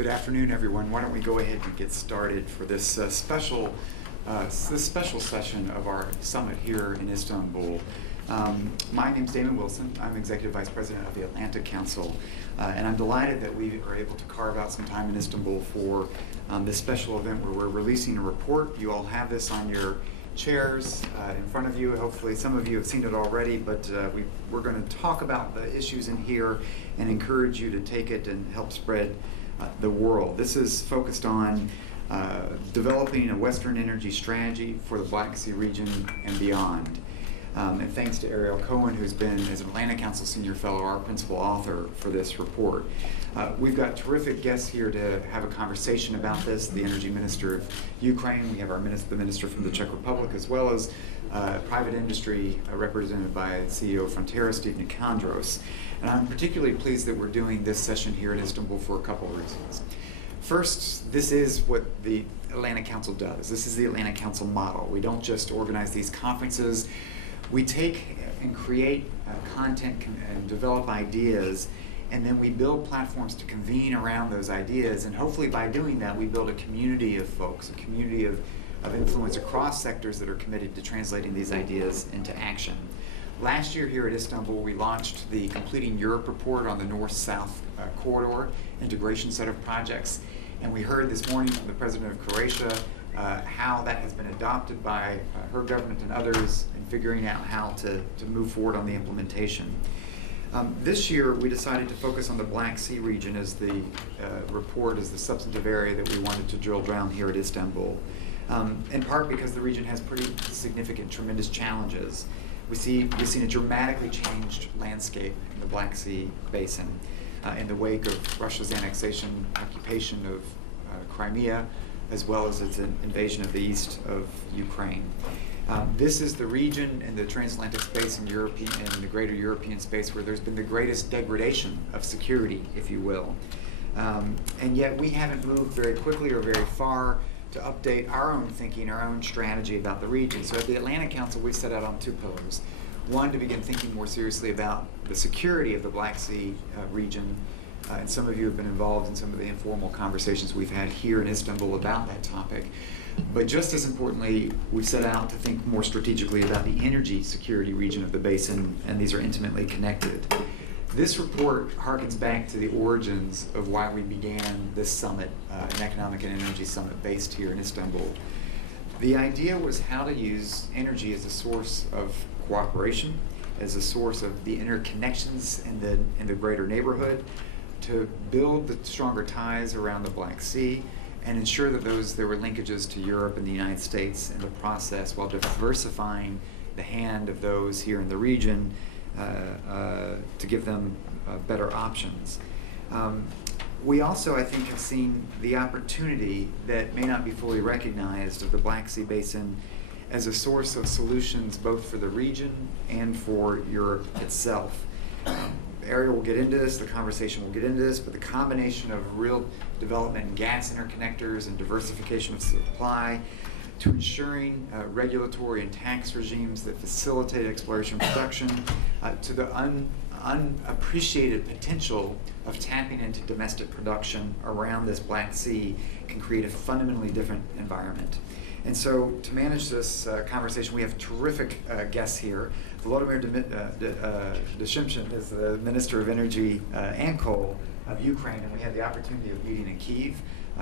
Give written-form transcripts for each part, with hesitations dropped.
Good afternoon, everyone. Why don't we go ahead and get started for this special session of our summit here in Istanbul. My name is Damon Wilson. I'm Executive Vice President of the Atlantic Council, and I'm delighted that we are able to carve out some time in Istanbul for this special event where we're releasing a report. You all have this on your chairs in front of you. Hopefully some of you have seen it already, but we're going to talk about the issues in here and encourage you to take it and help spread the world. This is focused on developing a Western energy strategy for the Black Sea region and beyond. And thanks to Ariel Cohen, who's been, as an Atlantic Council Senior Fellow, our principal author for this report. We've got terrific guests here to have a conversation about this. The Energy Minister of Ukraine, we have the Minister from the Czech Republic, as well as private industry represented by CEO of Frontera, Nicandros. And I'm particularly pleased that we're doing this session here in Istanbul for a couple of reasons. First, this is what the Atlantic Council does. This is the Atlantic Council model. We don't just organize these conferences. We take and create content and develop ideas, and then we build platforms to convene around those ideas. And hopefully by doing that, we build a community of folks, a community of influence across sectors that are committed to translating these ideas into action. Last year here at Istanbul, we launched the Completing Europe report on the North-South corridor integration set of projects. And we heard this morning from the President of Croatia how that has been adopted by her government and others in figuring out how to move forward on the implementation. This year, we decided to focus on the Black Sea region as the report as the substantive area that we wanted to drill down here at Istanbul, in part because the region has pretty significant, tremendous challenges. We've seen a dramatically changed landscape in the Black Sea basin in the wake of Russia's annexation, occupation of Crimea, as well as its invasion of the east of Ukraine. This is the region in the transatlantic space and the greater European space where there's been the greatest degradation of security, if you will. And yet we haven't moved very quickly or very far to update our own thinking, our own strategy about the region. So at the Atlantic Council, we set out on two pillars. One, to begin thinking more seriously about the security of the Black Sea region. And some of you have been involved in some of the informal conversations we've had here in Istanbul about that topic. But just as importantly, we set out to think more strategically about the energy security region of the basin, and these are intimately connected. This report harkens back to the origins of why we began this summit, an economic and energy summit based here in Istanbul. The idea was how to use energy as a source of cooperation, as a source of the interconnections in the greater neighborhood, to build the stronger ties around the Black Sea and ensure that there were linkages to Europe and the United States in the process, while diversifying the hand of those here in the region to give them better options. We also, I think, have seen the opportunity that may not be fully recognized of the Black Sea Basin as a source of solutions both for the region and for Europe itself. Ariel will get into this, the conversation will get into this, but the combination of real development in gas interconnectors and diversification of supply to ensuring regulatory and tax regimes that facilitate exploration and production, to the unappreciated potential of tapping into domestic production around this Black Sea can create a fundamentally different environment. And so to manage this conversation, we have terrific guests here. Volodymyr Demchyshyn is the Minister of Energy and Coal of Ukraine, and we had the opportunity of meeting in Kyiv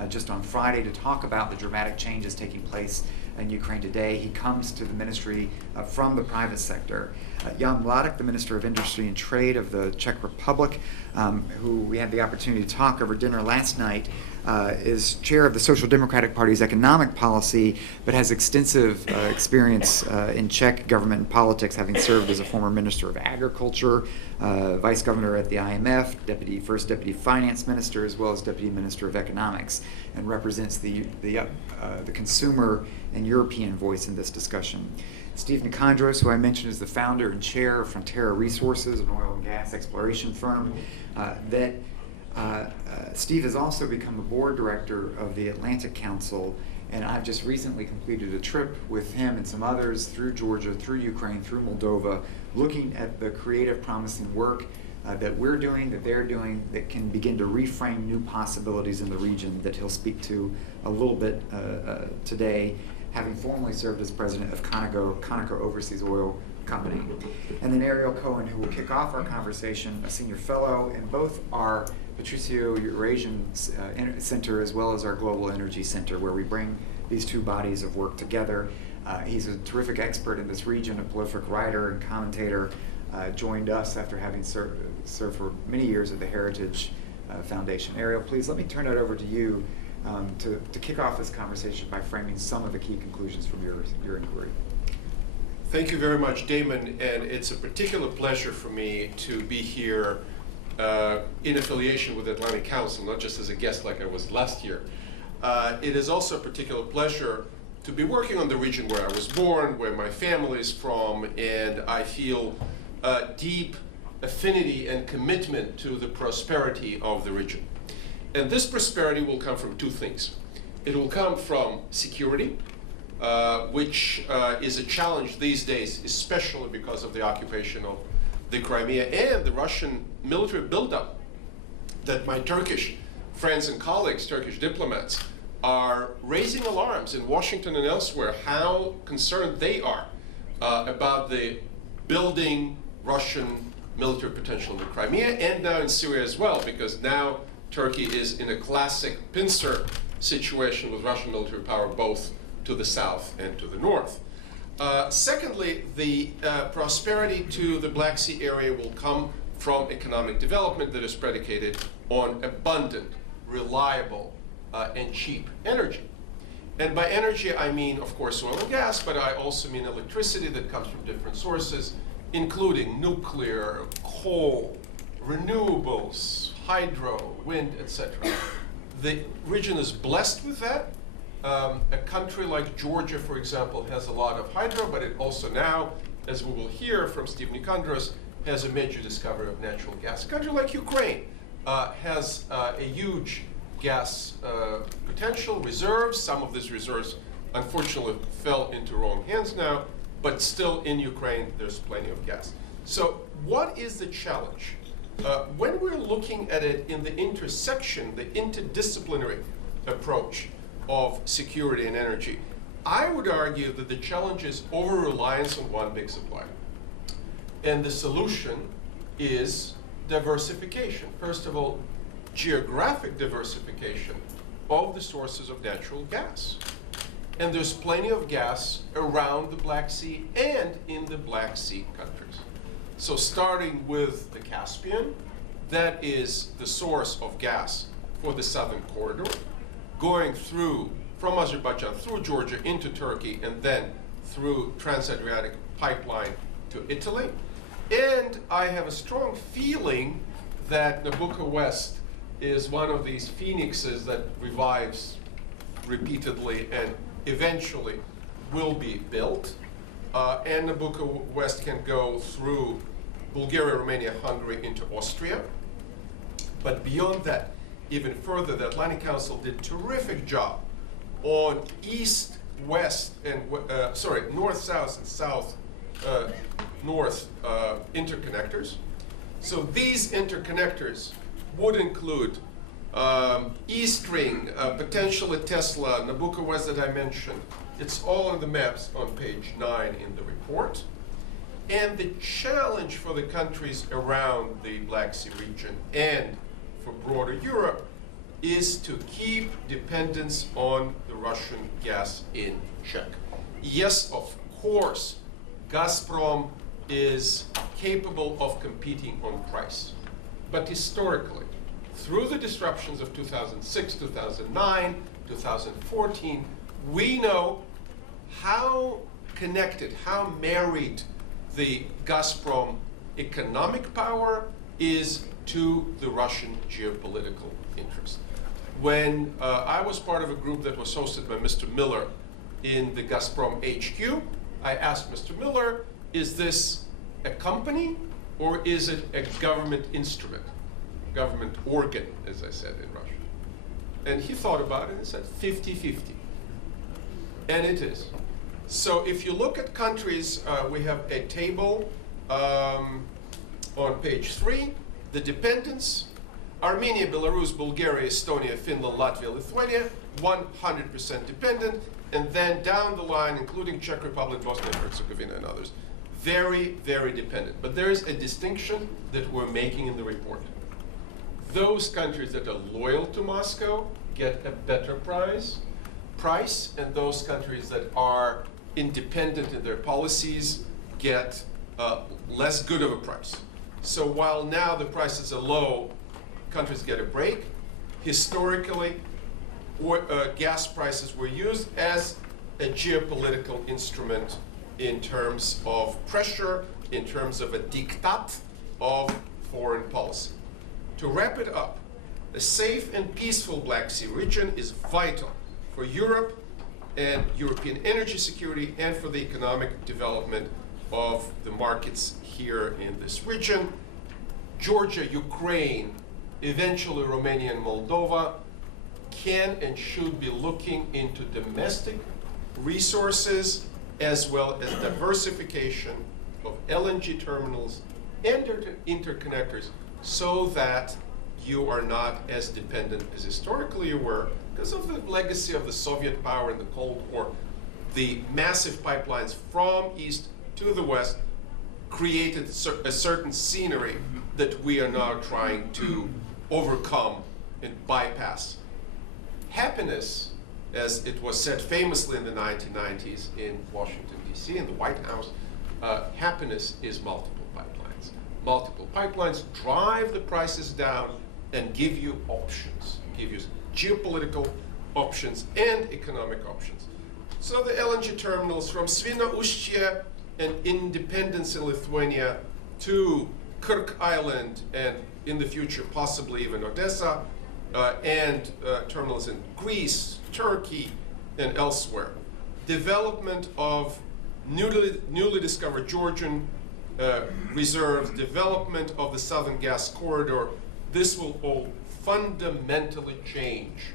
just on Friday to talk about the dramatic changes taking place in Ukraine today. He comes to the ministry from the private sector. Mládek, the Minister of Industry and Trade of the Czech Republic, who we had the opportunity to talk over dinner last night, is chair of the Social Democratic Party's economic policy, but has extensive experience in Czech government and politics, having served as a former Minister of Agriculture, Vice Governor at the IMF, First Deputy Finance Minister, as well as Deputy Minister of Economics, and represents the consumer and European voice in this discussion. Steve Nicandros, who I mentioned, is the founder and chair of Frontera Resources, an oil and gas exploration firm Steve has also become a board director of the Atlantic Council, and I've just recently completed a trip with him and some others through Georgia, through Ukraine, through Moldova, looking at the creative, promising work that we're doing, that they're doing, that can begin to reframe new possibilities in the region that he'll speak to a little bit today, having formerly served as president of Conoco Overseas Oil Company. And then Ariel Cohen, who will kick off our conversation, a senior fellow in both our Patricio Eurasian Center as well as our Global Energy Center, where we bring these two bodies of work together. He's a terrific expert in this region, a prolific writer and commentator, joined us after having served for many years at the Heritage Foundation. Ariel, please let me turn it over to you to kick off this conversation by framing some of the key conclusions from your inquiry. Thank you very much, Damon, and it's a particular pleasure for me to be here in affiliation with the Atlantic Council, not just as a guest like I was last year. It is also a particular pleasure to be working on the region where I was born, where my family is from, and I feel deep affinity and commitment to the prosperity of the region. And this prosperity will come from two things. It will come from security, which is a challenge these days, especially because of the occupation of the Crimea and the Russian military buildup that my Turkish friends and colleagues, Turkish diplomats, are raising alarms in Washington and elsewhere how concerned they are about the building Russian military potential in the Crimea and now in Syria as well, because now Turkey is in a classic pincer situation with Russian military power both to the south and to the north. Secondly, the prosperity to the Black Sea area will come from economic development that is predicated on abundant, reliable, and cheap energy. And by energy, I mean, of course, oil and gas, but I also mean electricity that comes from different sources, including nuclear, coal, renewables, hydro, wind, etc. The region is blessed with that. A country like Georgia, for example, has a lot of hydro, but it also now, as we will hear from Steve Nicandros, has a major discovery of natural gas. A country like Ukraine has a huge gas potential, reserves. Some of these reserves, unfortunately, fell into wrong hands now, but still in Ukraine, there's plenty of gas. So what is the challenge? When we're looking at it in the intersection, the interdisciplinary approach of security and energy, I would argue that the challenge is over-reliance on one big supplier. And the solution is diversification. First of all, geographic diversification of the sources of natural gas. And there's plenty of gas around the Black Sea and in the Black Sea countries. So starting with the Caspian, that is the source of gas for the southern corridor, going through, from Azerbaijan through Georgia into Turkey, and then through Trans-Adriatic pipeline to Italy. And I have a strong feeling that Nabucco West is one of these phoenixes that revives repeatedly and eventually will be built. And Nabucco West can go through Bulgaria, Romania, Hungary into Austria. But beyond that, even further, the Atlantic Council did a terrific job on east-west and north-south and south-north interconnectors. So these interconnectors would include East Ring, potentially Tesla, Nabucco West that I mentioned. It's all on the maps on page 9 in the report. And the challenge for the countries around the Black Sea region and for broader Europe is to keep dependence on the Russian gas in check. Yes, of course, Gazprom is capable of competing on price. But historically, through the disruptions of 2006, 2009, 2014, we know how connected, how married the Gazprom economic power is to the Russian geopolitical interest. When I was part of a group that was hosted by Mr. Miller in the Gazprom HQ, I asked Mr. Miller, is this a company or is it a government instrument? Government organ, as I said in Russian. And he thought about it and said 50-50. And it is. So if you look at countries, we have a table on page 3 The dependents, Armenia, Belarus, Bulgaria, Estonia, Finland, Latvia, Lithuania, 100% dependent, and then down the line, including Czech Republic, Bosnia and Herzegovina, and others, very, very dependent. But there's a distinction that we're making in the report. Those countries that are loyal to Moscow get a better price, and those countries that are independent in their policies get less good of a price. So while now the prices are low, countries get a break. Historically, gas prices were used as a geopolitical instrument in terms of pressure, in terms of a diktat of foreign policy. To wrap it up, a safe and peaceful Black Sea region is vital for Europe and European energy security and for the economic development of the markets here in this region. Georgia, Ukraine, eventually Romania and Moldova can and should be looking into domestic resources as well as diversification of LNG terminals and interconnectors so that you are not as dependent as historically you were because of the legacy of the Soviet power in the Cold War. The massive pipelines from east to the west created a certain scenery that we are now trying to overcome and bypass. Happiness, as it was said famously in the 1990s in Washington, D.C., in the White House, happiness is multiple pipelines. Multiple pipelines drive the prices down and give you options, give you geopolitical options and economic options. So the LNG terminals from Svinoujście and Independence in Lithuania to Kirk Island and in the future possibly even Odessa and terminals in Greece, Turkey, and elsewhere. Development of newly discovered Georgian reserves, development of the Southern Gas Corridor, this will all fundamentally change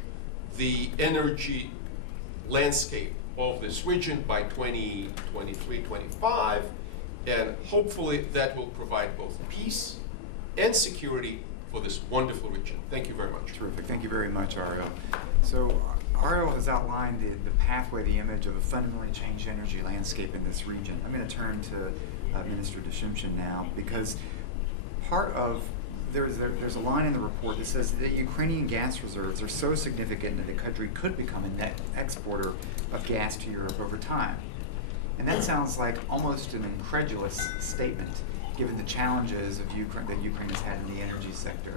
the energy landscape of this region by 2023, 25, and hopefully that will provide both peace and security for this wonderful region. Thank you very much. Terrific. Thank you very much, Ariel. So Ariel has outlined the pathway, the image of a fundamentally changed energy landscape in this region. I'm going to turn to Minister Demchyshyn now because part of there's a line in the report that says that Ukrainian gas reserves are so significant that the country could become a net exporter of gas to Europe over time. And that sounds like almost an incredulous statement, given the challenges of that Ukraine has had in the energy sector.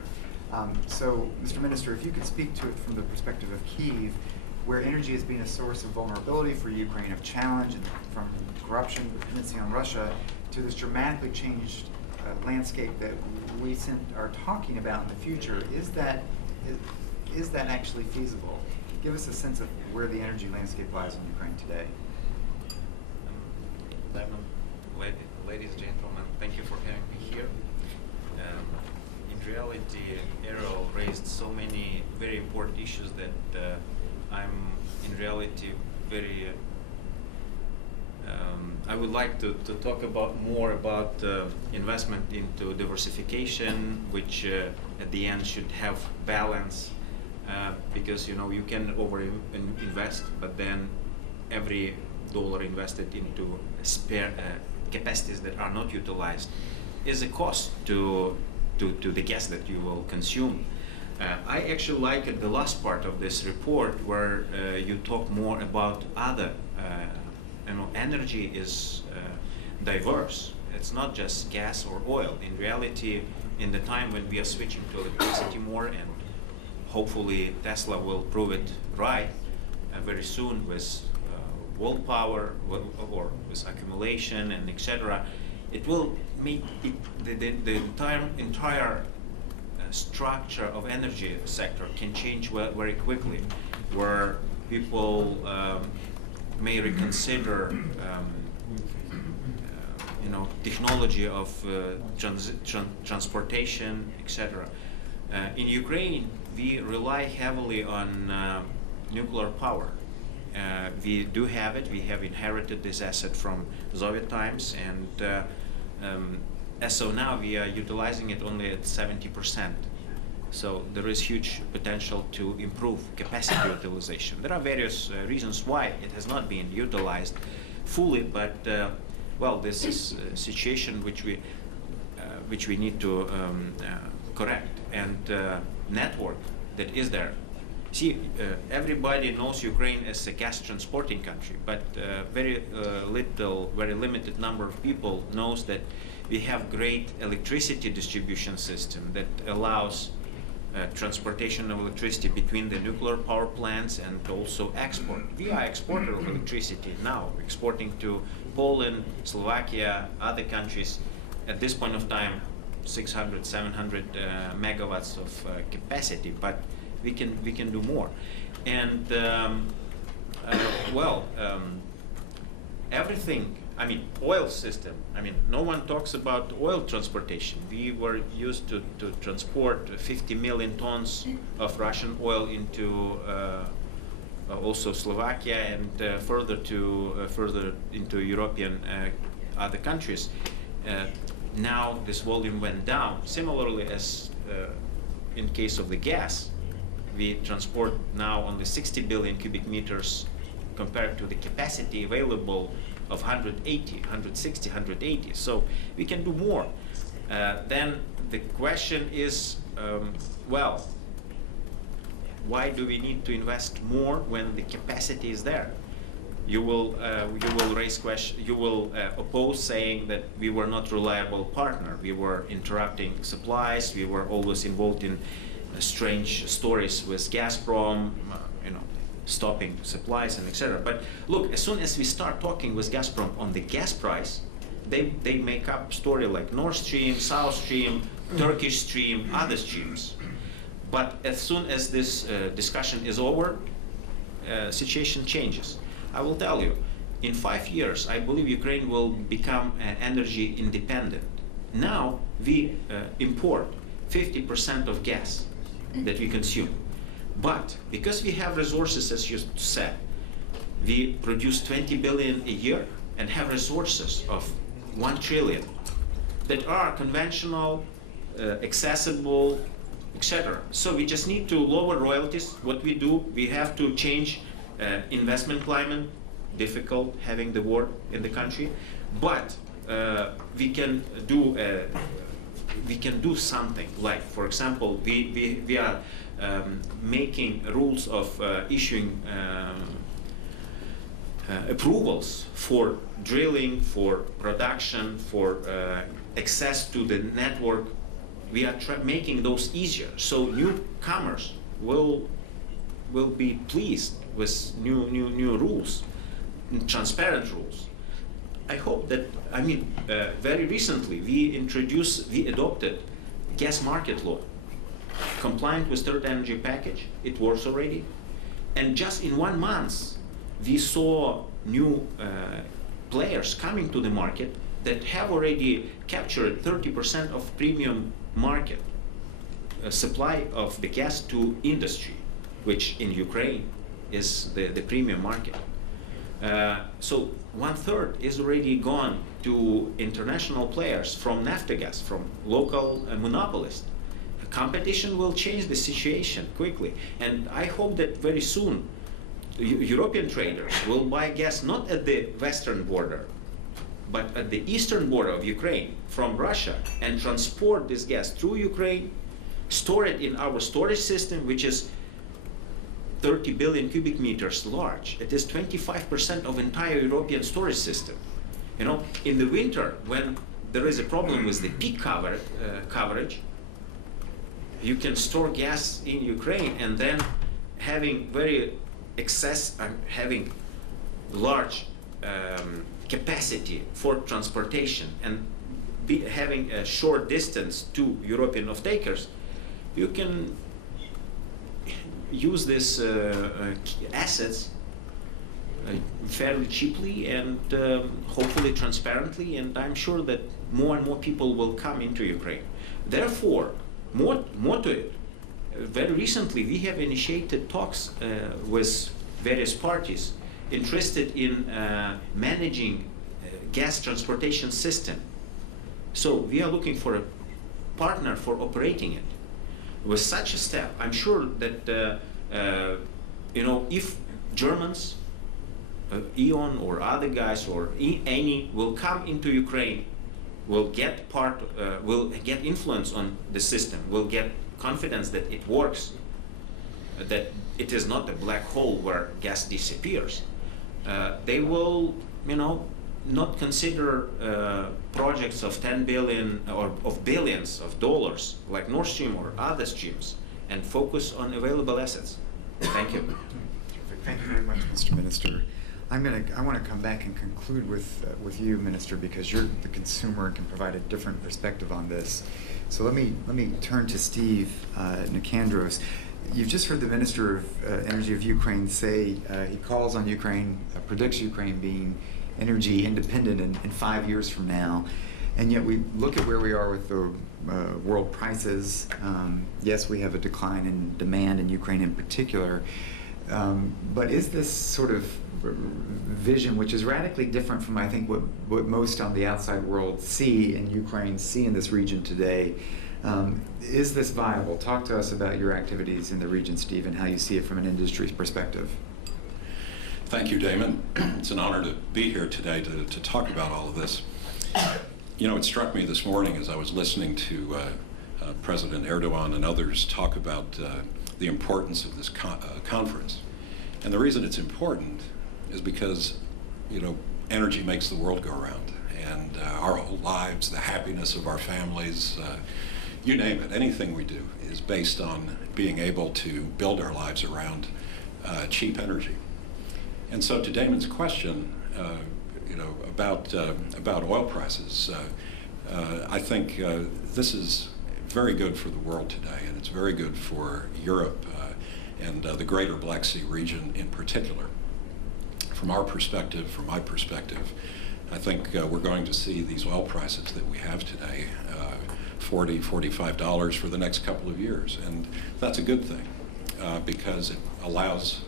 So, Mr. Minister, if you could speak to it from the perspective of Kyiv, where energy has been a source of vulnerability for Ukraine, of challenge, and from corruption, dependency on Russia, to this dramatically changed landscape that we are talking about in the future, is that actually feasible? Give us a sense of where the energy landscape lies in Ukraine today. Damon, ladies and gentlemen, thank you for having me here. In reality, Ariel raised so many very important issues that I'm in reality very I would like to talk more about investment into diversification, which at the end should have balance, because you can invest, but then every dollar invested into spare capacities that are not utilized is a cost to the gas that you will consume. I actually like the last part of this report where you talk more about other energy is diverse. It's not just gas or oil. In reality, in the time when we are switching to electricity more, and hopefully Tesla will prove it right very soon with wall power or with accumulation and etc., it will make the entire structure of energy sector can change very quickly, where people may reconsider technology of transportation, etc. In Ukraine, we rely heavily on nuclear power. We do have it. We have inherited this asset from Soviet times, and as of now, we are utilizing it only at 70%. So there is huge potential to improve capacity utilization. There are various reasons why it has not been utilized fully, but well, this is a situation which we need to correct. And network that is there. See, everybody knows Ukraine as a gas transporting country, but very limited number of people knows that we have great electricity distribution system that allows transportation of electricity between the nuclear power plants and also export. We are exporter of electricity now, exporting to Poland, Slovakia, other countries. At this point of time, 600, 700 megawatts of capacity, but we can do more. And everything. I mean, oil system. I mean, no one talks about oil transportation. We were used to transport 50 million tons of Russian oil into also Slovakia and further into European other countries. Now this volume went down. Similarly, as in case of the gas, we transport now only 60 billion cubic meters compared to the capacity available of 160, 180. So we can do more. Then the question is, well, why do we need to invest more when the capacity is there? You will raise question. You will oppose, saying that we were not reliable partner. We were interrupting supplies. We were always involved in strange stories with Gazprom. Stopping supplies and etc. But look, as soon as we start talking with Gazprom on the gas price, they make up story like Nord Stream, South Stream, Turkish Stream, other streams. But as soon as this discussion is over, situation changes. I will tell you, in 5 years, I believe Ukraine will become energy independent. Now we import 50% of gas that we consume. But because we have resources, as you said, we produce 20 billion a year and have resources of 1 trillion that are conventional, accessible, etc. So we just need to lower royalties. What we do, we have to change investment climate, difficult having the war in the country, but we can do something. Like, for example, we are making rules of issuing approvals for drilling, for production, for access to the network. We are making those easier, so newcomers will be pleased with new rules, transparent rules. I hope that, I mean, very recently we adopted gas market law, compliant with third energy package. It works already. And just in 1 month, we saw new players coming to the market that have already captured 30% of premium market supply of the gas to industry, which in Ukraine is the premium market. So 1/3 is already gone to international players from Naftogaz, from local monopolists. Competition will change the situation quickly, and I hope that very soon European traders will buy gas not at the western border, but at the eastern border of Ukraine from Russia, and transport this gas through Ukraine, store it in our storage system, which is 30 billion cubic meters large. It is 25% of entire European storage system. You know, in the winter, when there is a problem with the peak coverage, you can store gas in Ukraine, and then having having large capacity for transportation and having a short distance to European off-takers, you can use these assets fairly cheaply and hopefully transparently, and I'm sure that more and more people will come into Ukraine. Therefore, more to it, very recently we have initiated talks with various parties interested in managing gas transportation system. So we are looking for a partner for operating it. With such a step, I'm sure that if Germans, E.ON or other guys or any will come into Ukraine, will get influence on the system, will get confidence that it works, that it is not a black hole where gas disappears. They will, not consider projects of 10 billion or of billions of dollars like Nord Stream or other streams, and focus on available assets. Thank you. Terrific. Thank you very much, Mr. Minister. I want to come back and conclude with you, Minister, because you're the consumer and can provide a different perspective on this. So let me turn to Steve Nicandros. You've just heard the Minister of Energy of Ukraine say he calls on Ukraine, predicts Ukraine being energy independent in 5 years from now, and yet we look at where we are with the world prices. Yes, we have a decline in demand in Ukraine in particular, but is this sort of vision, which is radically different from, I think, what most on the outside world see in Ukraine, see in this region today, is this viable? Talk to us about your activities in the region, Steve, and how you see it from an industry's perspective. Thank you, Damon. It's an honor to be here today to talk about all of this. It struck me this morning as I was listening to President Erdogan and others talk about the importance of this conference. And the reason it's important is because, energy makes the world go around. And our whole lives, the happiness of our families, you name it, anything we do is based on being able to build our lives around cheap energy. And so to Damon's question, about oil prices, I think this is very good for the world today, and it's very good for Europe and the greater Black Sea region in particular. From our perspective, from my perspective, I think we're going to see these oil prices that we have today, $40, $45 for the next couple of years. And that's a good thing because it allows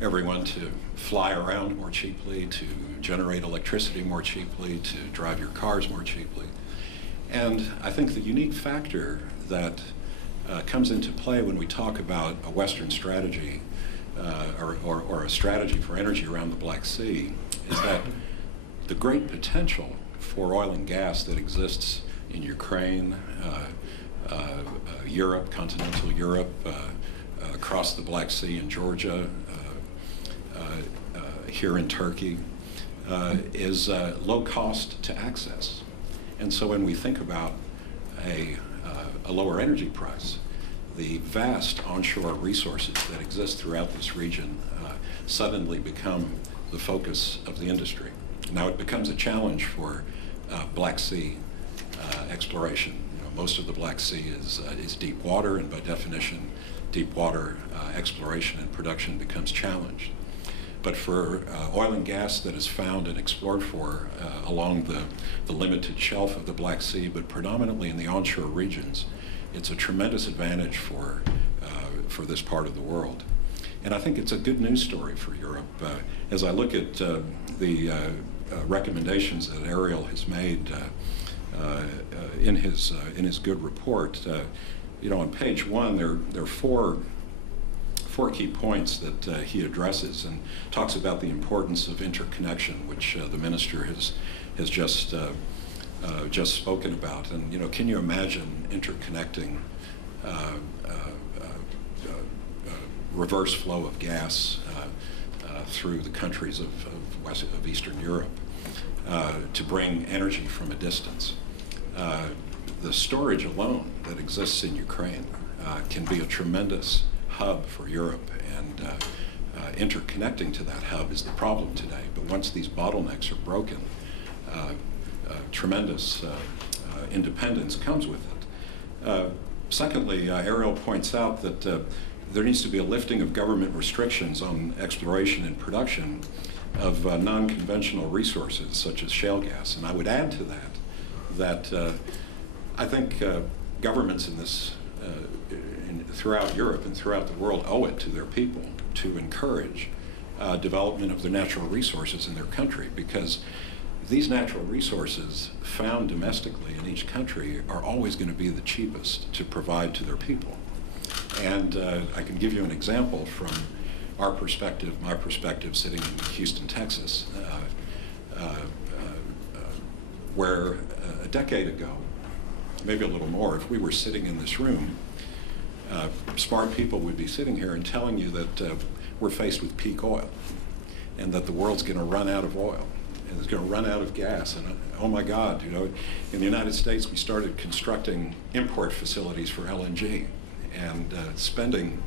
everyone to fly around more cheaply, to generate electricity more cheaply, to drive your cars more cheaply. And I think the unique factor that comes into play when we talk about a Western strategy or a strategy for energy around the Black Sea is that the great potential for oil and gas that exists in Ukraine, Europe, continental Europe, across the Black Sea in Georgia, here in Turkey, is low cost to access. And so when we think about a lower energy price, the vast onshore resources that exist throughout this region suddenly become the focus of the industry. Now it becomes a challenge for Black Sea exploration. Most of the Black Sea is deep water, and by definition, deep water exploration and production becomes challenged. But for oil and gas that is found and explored for along the limited shelf of the Black Sea, but predominantly in the onshore regions, it's a tremendous advantage for this part of the world. And I think it's a good news story for Europe. As I look at the recommendations that Ariel has made in his good report, on page 1 there are four key points that he addresses and talks about the importance of interconnection, which the minister has just spoken about. And can you imagine interconnecting reverse flow of gas through the countries of Eastern Europe to bring energy from a distance? The storage alone that exists in Ukraine can be a tremendous hub for Europe, and interconnecting to that hub is the problem today. But once these bottlenecks are broken, tremendous independence comes with it. Secondly, Ariel points out that there needs to be a lifting of government restrictions on exploration and production of non-conventional resources such as shale gas. And I would add to that I think governments in this throughout Europe and throughout the world owe it to their people to encourage development of the natural resources in their country, because these natural resources found domestically in each country are always going to be the cheapest to provide to their people. And I can give you an example from our perspective, my perspective, sitting in Houston, Texas, where a decade ago, maybe a little more, if we were sitting in this room, smart people would be sitting here and telling you that we're faced with peak oil and that the world's going to run out of oil and it's going to run out of gas. And oh my God, you know, in the United States we started constructing import facilities for LNG and spending,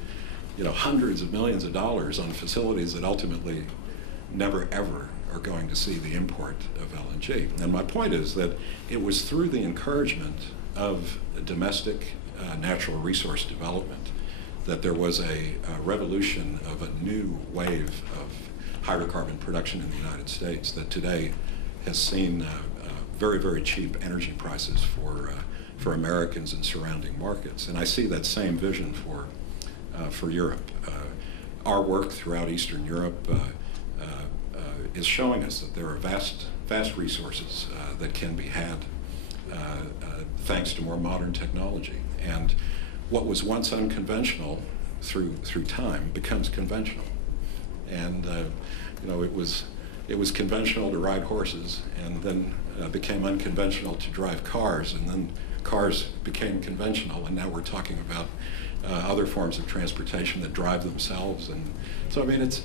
you know, hundreds of millions of dollars on facilities that ultimately never ever are going to see the import of LNG. And my point is that it was through the encouragement of domestic natural resource development that there was a revolution of a new wave of hydrocarbon production in the United States that today has seen very, very cheap energy prices for Americans and surrounding markets. And I see that same vision for Europe. Our work throughout Eastern Europe is showing us that there are vast resources that can be had thanks to more modern technology. And what was once unconventional through time becomes conventional. And you know, it was conventional to ride horses, and then became unconventional to drive cars, and then cars became conventional, and now we're talking about other forms of transportation that drive themselves. And so I mean, it's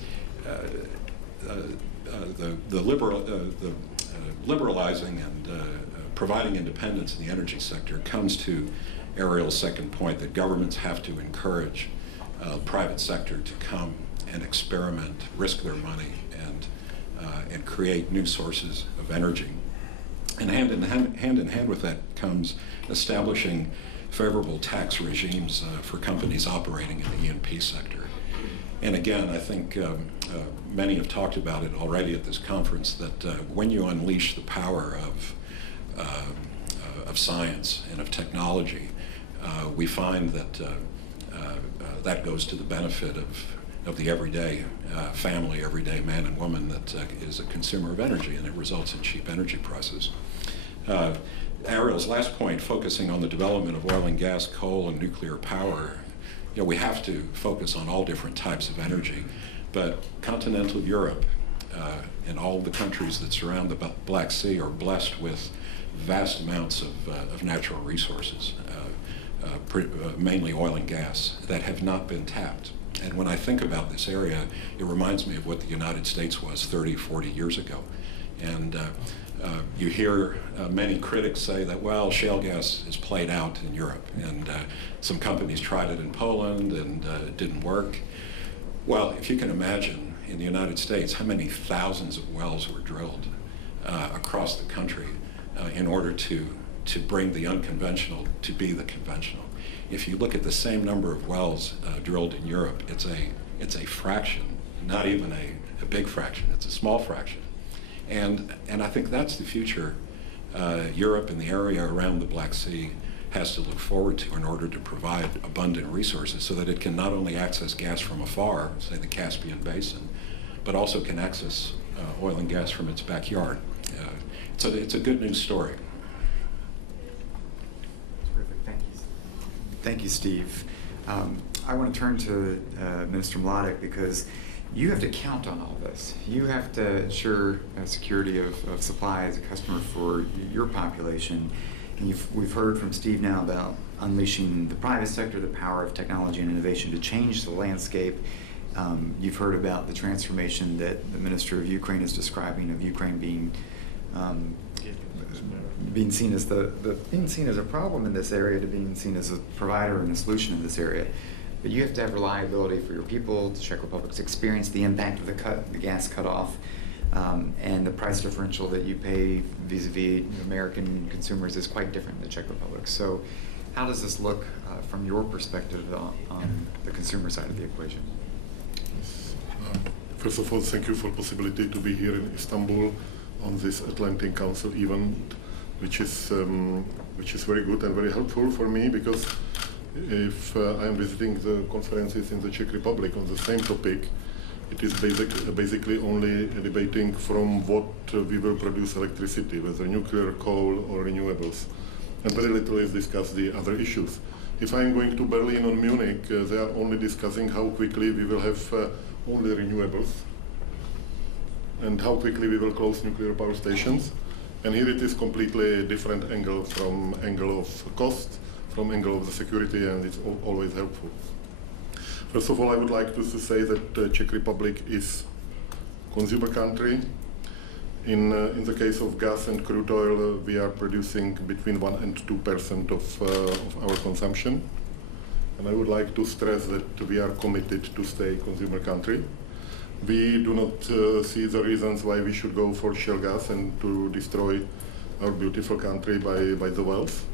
the liberalizing and providing independence in the energy sector comes to Ariel's second point, that governments have to encourage private sector to come and experiment, risk their money, and create new sources of energy. And hand in hand with that comes establishing favorable tax regimes for companies operating in the E&P sector. And again, I think many have talked about it already at this conference, that when you unleash the power of science and of technology, we find that that goes to the benefit of the everyday family, everyday man and woman that is a consumer of energy, and it results in cheap energy prices. Ariel's last point, focusing on the development of oil and gas, coal, and nuclear power, you know, we have to focus on all different types of energy, but continental Europe and all the countries that surround the Black Sea are blessed with vast amounts of natural resources, mainly oil and gas, that have not been tapped. And when I think about this area, it reminds me of what the United States was 30, 40 years ago. And you hear many critics say that, well, shale gas is played out in Europe, and some companies tried it in Poland and it didn't work. Well, if you can imagine in the United States how many thousands of wells were drilled across the country in order to bring the unconventional to be the conventional. If you look at the same number of wells drilled in Europe, it's a fraction, not even a big fraction, it's a small fraction. And I think that's the future Europe and the area around the Black Sea has to look forward to in order to provide abundant resources so that it can not only access gas from afar, say the Caspian Basin, but also can access oil and gas from its backyard. So it's a good news story. Terrific, thank you. Thank you, Steve. I want to turn to Minister Mládek, because you have to count on all this. You have to ensure security of supply as a customer for your population. And we've heard from Steve now about unleashing the private sector, the power of technology and innovation to change the landscape. You've heard about the transformation that the Minister of Ukraine is describing, of Ukraine being seen as being seen as a problem in this area to being seen as a provider and a solution in this area. But you have to have reliability for your people. The Czech Republic's experience the impact of the gas cutoff, and the price differential that you pay vis-a-vis American consumers is quite different in the Czech Republic. So how does this look from your perspective on the consumer side of the equation? First of all, thank you for the possibility to be here in Istanbul on this Atlantic Council event, which is very good and very helpful for me, because if I am visiting the conferences in the Czech Republic on the same topic, It is basically only debating from what we will produce electricity, whether nuclear, coal, or renewables. And very little is discussed the other issues. If I'm going to Berlin or Munich, they are only discussing how quickly we will have only renewables and how quickly we will close nuclear power stations. And here it is completely different angle, from angle of cost, from angle of the security, and it's always helpful. First of all, I would like to say that Czech Republic is consumer country. In the case of gas and crude oil, we are producing between 1 and 2% of our consumption. And I would like to stress that we are committed to stay consumer country. We do not see the reasons why we should go for shale gas and to destroy our beautiful country by the wealth,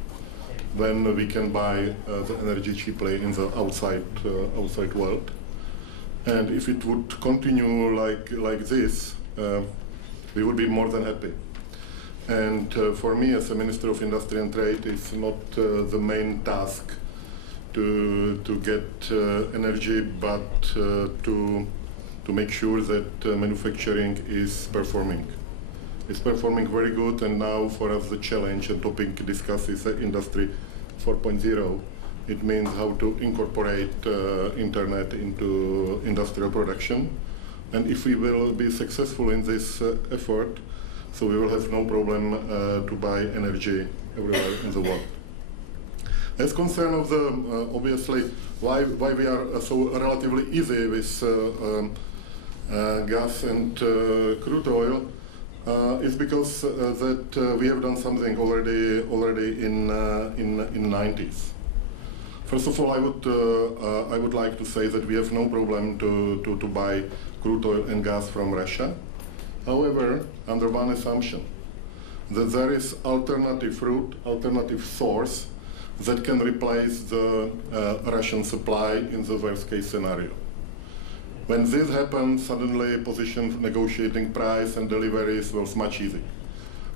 when we can buy the energy cheaply in the outside world. And if it would continue like this, we would be more than happy. And for me, as a Minister of Industry and Trade, it's not the main task to get energy, but to make sure that manufacturing is performing. It's performing very good, and now for us the challenge and topic discussed is Industry 4.0. It means how to incorporate internet into industrial production. And if we will be successful in this effort, so we will have no problem to buy energy everywhere in the world. As concern of the, obviously, why we are so relatively easy with gas and crude oil, is because that we have done something already in 90s. First of all, I would like to say that we have no problem to buy crude oil and gas from Russia. However, under one assumption, that there is alternative route, alternative source that can replace the Russian supply in the worst case scenario. When this happens, suddenly position negotiating price and deliveries was much easier.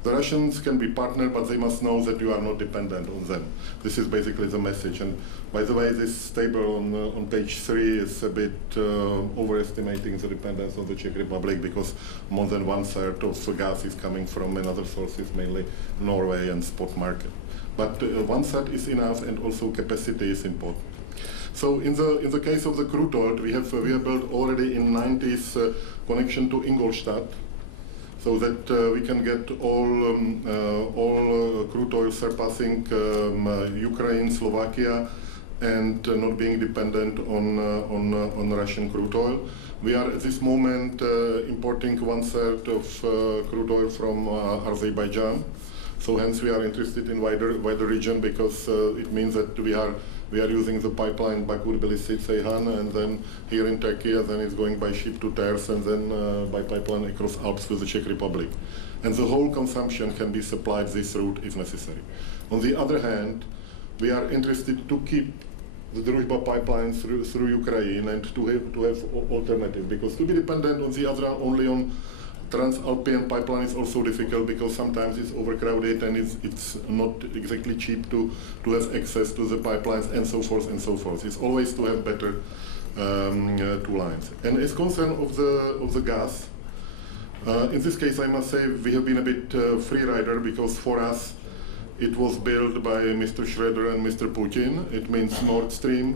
The Russians can be partner, but they must know that you are not dependent on them. This is basically the message. And by the way, this table on page 3 is a bit overestimating the dependence of the Czech Republic, because more than 1/3 of the gas is coming from another sources, mainly Norway and spot market. But 1/3 is enough, and also capacity is important. So in the case of the crude oil, we have built already in 90s connection to Ingolstadt, so that we can get all crude oil surpassing Ukraine, Slovakia, and not being dependent on Russian crude oil. We are at this moment importing 1/3 of crude oil from Azerbaijan. So hence we are interested in wider region, because it means that we are using the pipeline Bakur-Tbilisi-Ceyhan, and then here in Turkey, and then it's going by ship to Ters, and then by pipeline across Alps to the Czech Republic. And the whole consumption can be supplied this route if necessary. On the other hand, we are interested to keep the Druzhba pipeline through Ukraine, and to have alternative, because to be dependent on the other only on Transalpian pipeline is also difficult, because sometimes it's overcrowded and it's not exactly cheap to have access to the pipelines, and so forth and so forth. It's always to have better two lines. And as concern of the gas, in this case I must say we have been a bit free rider, because for us it was built by Mr. Schroeder and Mr. Putin. It means Nord Stream,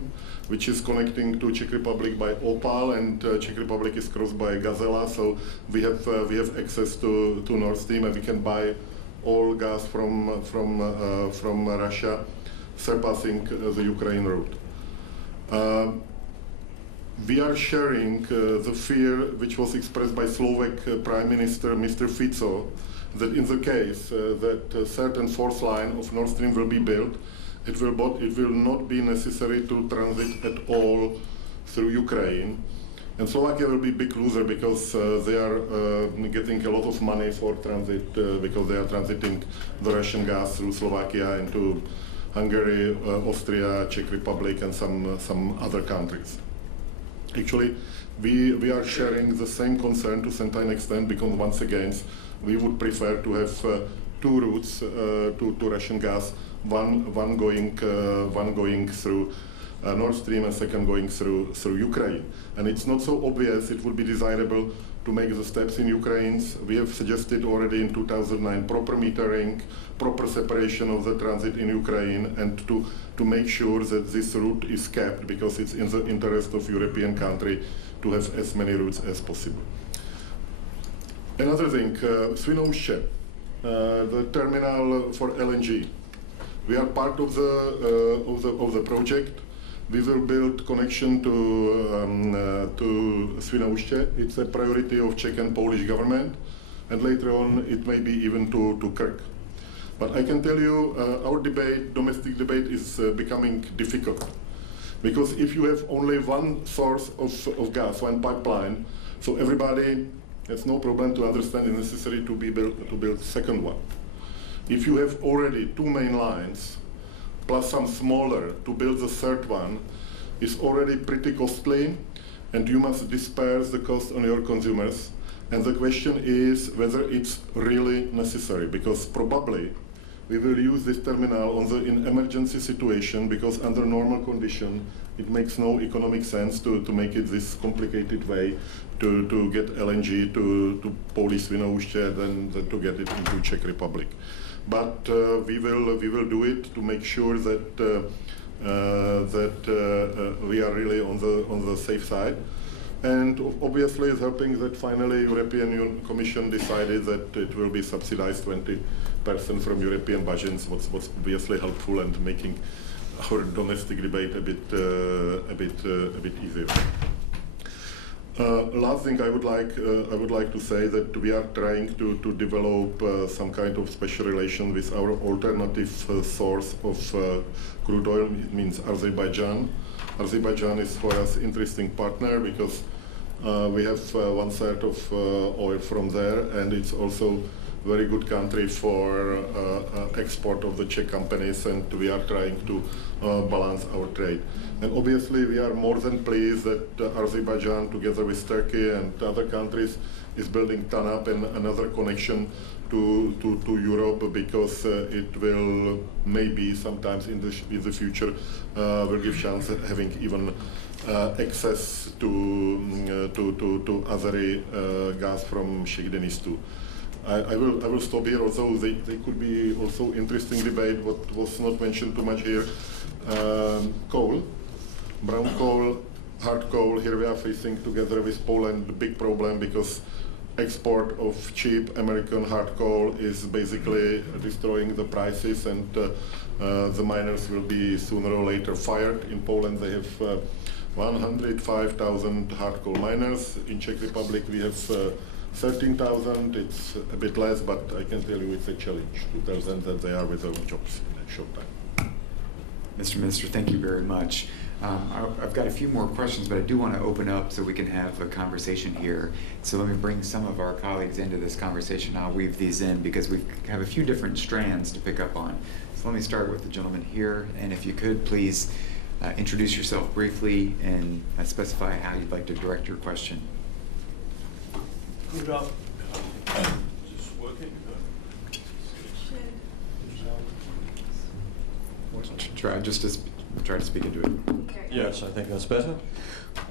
which is connecting to Czech Republic by Opal, and Czech Republic is crossed by Gazela. So we have access to Nord Stream, and we can buy all gas from Russia, surpassing the Ukraine route. We are sharing the fear which was expressed by Slovak Prime Minister Mr. Fico, that in the case that a certain fourth line of Nord Stream will be built, it will not be necessary to transit at all through Ukraine. And Slovakia will be big loser, because they are getting a lot of money for transit, because they are transiting the Russian gas through Slovakia into Hungary, Austria, Czech Republic, and some other countries. Actually, we are sharing the same concern to certain extent, because once again, we would prefer to have two routes to Russian gas, one going through Nord Stream and second going through Ukraine. And it's not so obvious it would be desirable to make the steps in Ukraine. We have suggested already in 2009 proper metering, proper separation of the transit in Ukraine, and to make sure that this route is kept, because it's in the interest of European country to have as many routes as possible. Another thing, Świnoujście, the terminal for LNG. We are part of the project. We will build connection to Świnoujście. It's a priority of Czech and Polish government, and later on it may be even to Kirk. But I can tell you, our debate, domestic debate, is becoming difficult, because if you have only one source of gas, one pipeline, so everybody has no problem to understand it's necessary to build second one. If you have already two main lines, plus some smaller to build the third one, is already pretty costly, and you must disperse the cost on your consumers. And the question is whether it's really necessary, because probably we will use this terminal in emergency situation, because under normal condition it makes no economic sense to make it this complicated way to get LNG to Polish Świnoujście than to get it into Czech Republic. But we will do it to make sure that we are really on the safe side. And obviously it's helping that finally European Commission decided that it will be subsidized 20% from European budgets, what's obviously helpful and making our domestic debate a bit easier. Last thing I would like to say that we are trying to develop some kind of special relation with our alternative source of crude oil. It means Azerbaijan. Azerbaijan is for us interesting partner, because we have 1/3 of oil from there, and it's also very good country for export of the Czech companies, and we are trying to balance our trade. And obviously we are more than pleased that Azerbaijan, together with Turkey and other countries, is building TANAP and another connection to Europe, because it will maybe sometimes in the future will give chance of having even access to Azeri gas from Sheikh Denis too. I will stop here. Also, they could be also interesting debate. What was not mentioned too much here, coal, brown coal, hard coal. Here we are facing together with Poland the big problem, because export of cheap American hard coal is basically destroying the prices, and the miners will be sooner or later fired. In Poland they have 105,000 hard coal miners. In Czech Republic we have 13,000. It's a bit less, but I can tell you it's a challenge to tell them that they are without jobs in a short time. Mr. Minister, thank you very much. I've got a few more questions, but I do want to open up so we can have a conversation here. So let me bring some of our colleagues into this conversation. I'll weave these in because we have a few different strands to pick up on. So let me start with the gentleman here, and if you could please introduce yourself briefly and specify how you'd like to direct your question. Good afternoon. Is this working? Try to speak into it. Yes, I think that's better.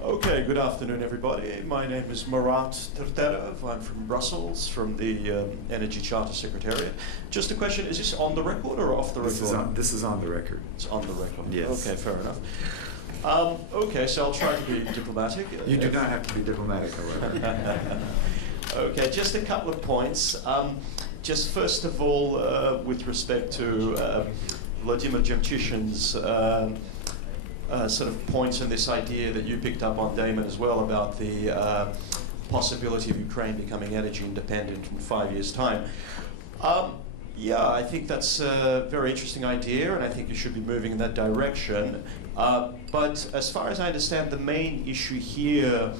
Okay, good afternoon, everybody. My name is Frontera. I'm from Brussels, from the Energy Charter Secretariat. Just a question, is this on the record or off the record? This is on the record. It's on the record. Yes. Okay, fair enough. Okay, so I'll try to be diplomatic. You do not have to be diplomatic, however. Okay, just a couple of points. Just first of all, with respect to Volodymyr Demchyshyn's sort of points on this idea that you picked up on, Damon, as well, about the possibility of Ukraine becoming energy independent in 5 years' time. Yeah, I think that's a very interesting idea, and I think you should be moving in that direction. But as far as I understand, the main issue here,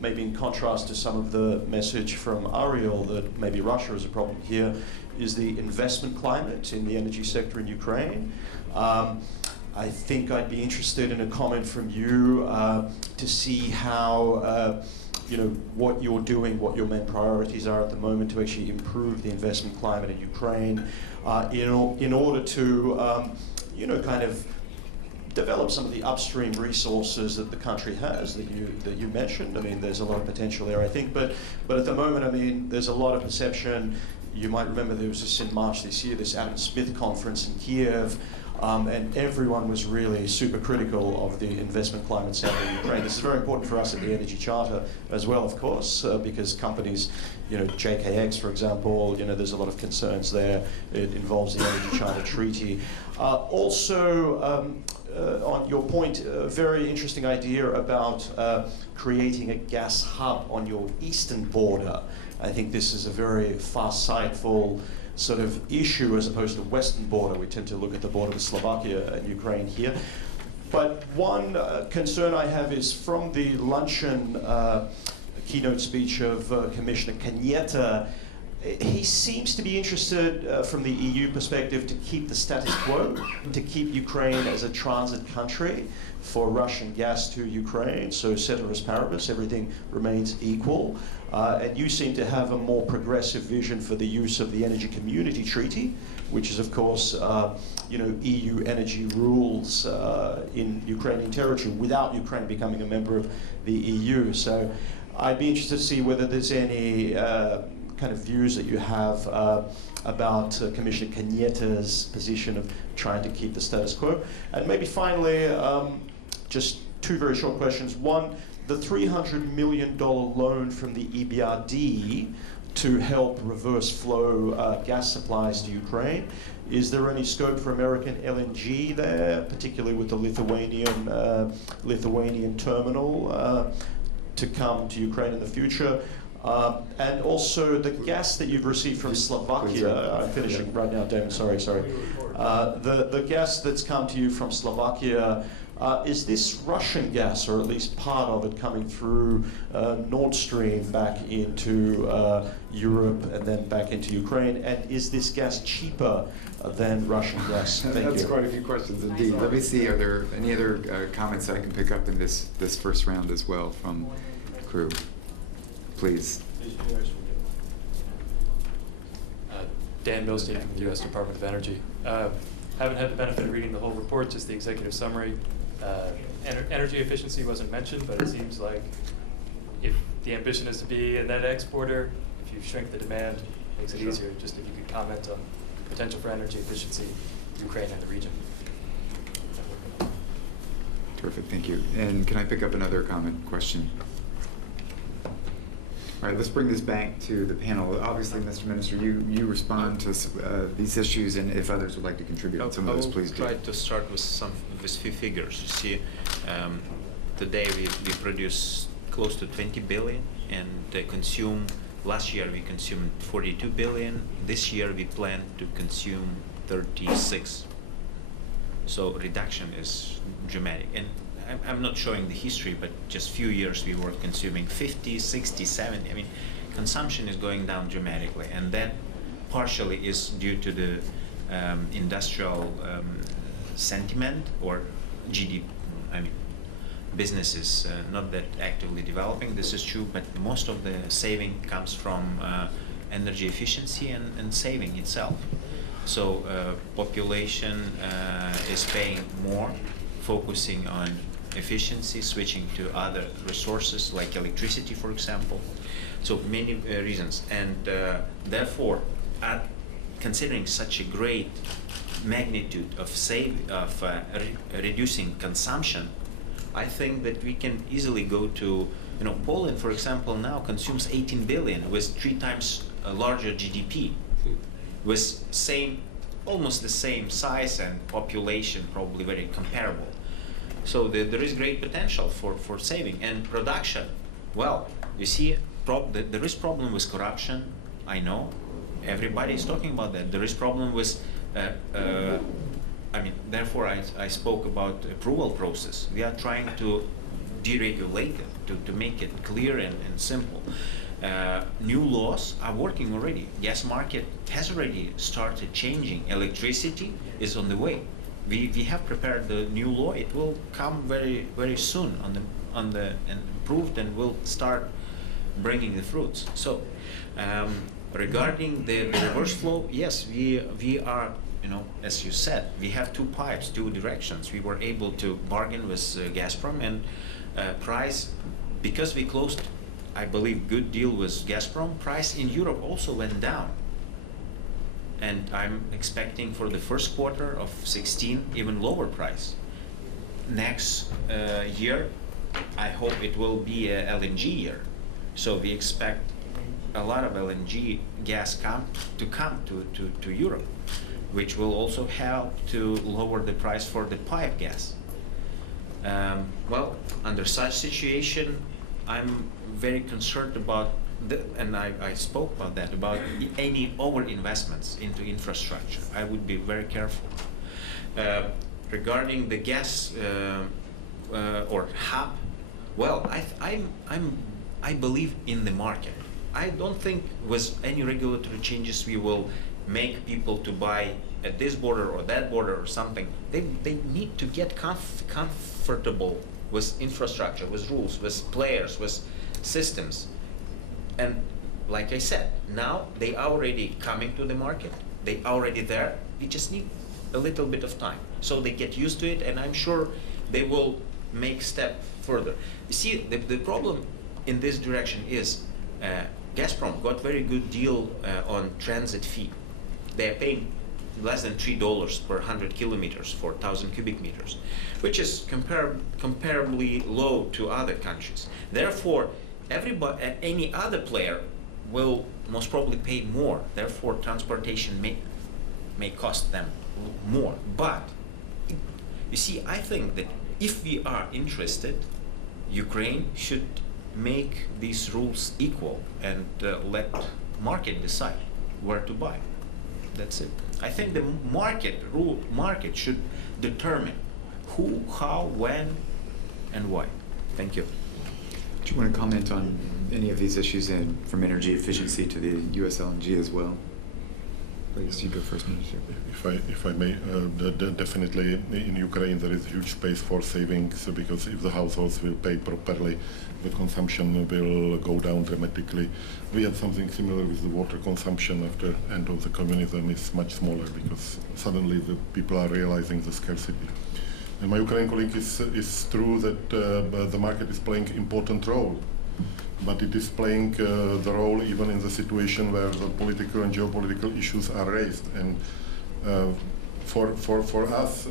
maybe in contrast to some of the message from Ariel that maybe Russia is a problem here, is the investment climate in the energy sector in Ukraine. I think I'd be interested in a comment from you to see how, what you're doing, what your main priorities are at the moment to actually improve the investment climate in Ukraine in order to, kind of develop some of the upstream resources that the country has that you mentioned. I mean, there's a lot of potential there, I think. But at the moment, I mean, there's a lot of perception. You might remember there was this in March this year, this Adam Smith conference in Kiev. And everyone was really super critical of the investment climate south of Ukraine. This is very important for us at the Energy Charter as well, of course, because companies, you know, JKX, for example, you know, there's a lot of concerns there. It involves the Energy Charter Treaty. Also, on your point, a very interesting idea about creating a gas hub on your eastern border. I think this is a very farsightful sort of issue as opposed to western border. We tend to look at the border with Slovakia and Ukraine here. But one concern I have is from the luncheon keynote speech of Commissioner Cañete. He seems to be interested from the EU perspective to keep the status quo, to keep Ukraine as a transit country for Russian gas to Ukraine. So ceteris paribus, everything remains equal. And you seem to have a more progressive vision for the use of the Energy Community Treaty, which is, of course, you know, EU energy rules in Ukrainian territory without Ukraine becoming a member of the EU. So I'd be interested to see whether there's any kind of views that you have about Commissioner Cañete's position of trying to keep the status quo. And maybe finally, just two very short questions. One, the $300 million loan from the EBRD to help reverse flow gas supplies to Ukraine. Is there any scope for American LNG there, particularly with the Lithuanian terminal to come to Ukraine in the future? And also the gas that you've received from Slovakia, I'm finishing right now, Damon, sorry. The gas that's come to you from Slovakia, is this Russian gas, or at least part of it, coming through Nord Stream back into Europe and then back into Ukraine? And is this gas cheaper than Russian gas? Thank That's you. quite a few questions indeed. Let me see, are there any other comments I can pick up in this first round as well from crew? Please. Dan Milstein from the U.S. Department of Energy. Haven't had the benefit of reading the whole report, just the executive summary. Energy efficiency wasn't mentioned, but it seems like if the ambition is to be a net exporter, if you shrink the demand, it makes it easier. Just if you could comment on potential for energy efficiency, Ukraine and the region. Terrific, thank you. And can I pick up another question? All right, let's bring this back to the panel. Obviously, Mr. Minister, you respond to these issues, and if others would like to contribute on some of those, please do. I'll try to start with few figures. You see, today we produce close to 20 billion, and last year we consumed 42 billion. This year we plan to consume 36. So reduction is dramatic. And I'm not showing the history, but just few years we were consuming 50, 60, 70. I mean, consumption is going down dramatically, and that partially is due to the industrial sentiment or GDP. I mean, businesses not that actively developing. This is true, but most of the saving comes from energy efficiency and saving itself. So population is paying more, focusing on efficiency, switching to other resources like electricity, for example. So many reasons, and therefore, considering such a great magnitude of reducing consumption, I think that we can easily go to, you know, Poland, for example, now consumes 18 billion with 3 times larger GDP, with almost the same size and population, probably very comparable. So there is great potential for saving and production. Well, you see, there is problem with corruption. I know, everybody is talking about that. There is problem with, I mean, therefore I spoke about approval process. We are trying to deregulate it, to make it clear and simple. New laws are working already. Gas market has already started changing. Electricity is on the way. We have prepared the new law. It will come very, very soon and approved, and will start bringing the fruits. So regarding the reverse flow, yes, we are you know, as you said, we have two pipes, two directions. We were able to bargain with Gazprom, and price, because we closed, I believe, good deal with Gazprom, price in Europe also went down. And I'm expecting for the first quarter of 16 even lower price. Next year, I hope it will be a LNG year. So we expect a lot of LNG gas to come to Europe, which will also help to lower the price for the pipe gas. Well, under such situation, I'm very concerned about, and I spoke about that, about any over-investments into infrastructure. I would be very careful. Regarding the gas or hub, well, I believe in the market. I don't think with any regulatory changes we will make people to buy at this border or that border or something. They need to get comfortable with infrastructure, with rules, with players, with systems. And like I said, now they are already coming to the market. They are already there. We just need a little bit of time. So they get used to it, and I'm sure they will make step further. You see, the problem in this direction is Gazprom got very good deal on transit fee. They're paying less than $3 per 100 kilometers for 1,000 cubic meters, which is comparably low to other countries. Therefore, any other player will most probably pay more. Therefore, transportation may cost them more. But you see, I think that if we are interested, Ukraine should make these rules equal and let market decide where to buy. That's it. I think the market should determine who, how, when, and why. Thank you. Do you want to comment on any of these issues, and from energy efficiency to the US LNG as well? Please, you go first, Minister. If I may, definitely in Ukraine there is huge space for savings, because if the households will pay properly, the consumption will go down dramatically. We had something similar with the water consumption after end of the communism is much smaller, because suddenly the people are realizing the scarcity. And my Ukrainian colleague is true that the market is playing important role, but it is playing the role even in the situation where the political and geopolitical issues are raised. And for us,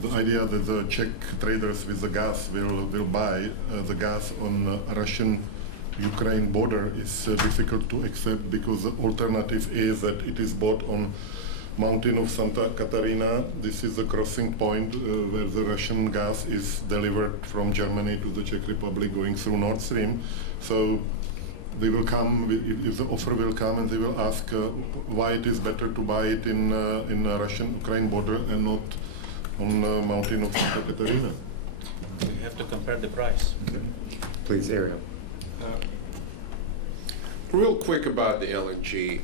the idea that the Czech traders with the gas will buy the gas on Russian-Ukraine border is difficult to accept, because the alternative is that it is bought on mountain of Santa Catarina. This is the crossing point where the Russian gas is delivered from Germany to the Czech Republic going through Nord Stream. So they will come, if the offer will come, and they will ask why it is better to buy it in Russian-Ukraine border and not on mountain of Santa Catarina. You have to compare the price. Okay. Please, Ariel. Real quick about the LNG.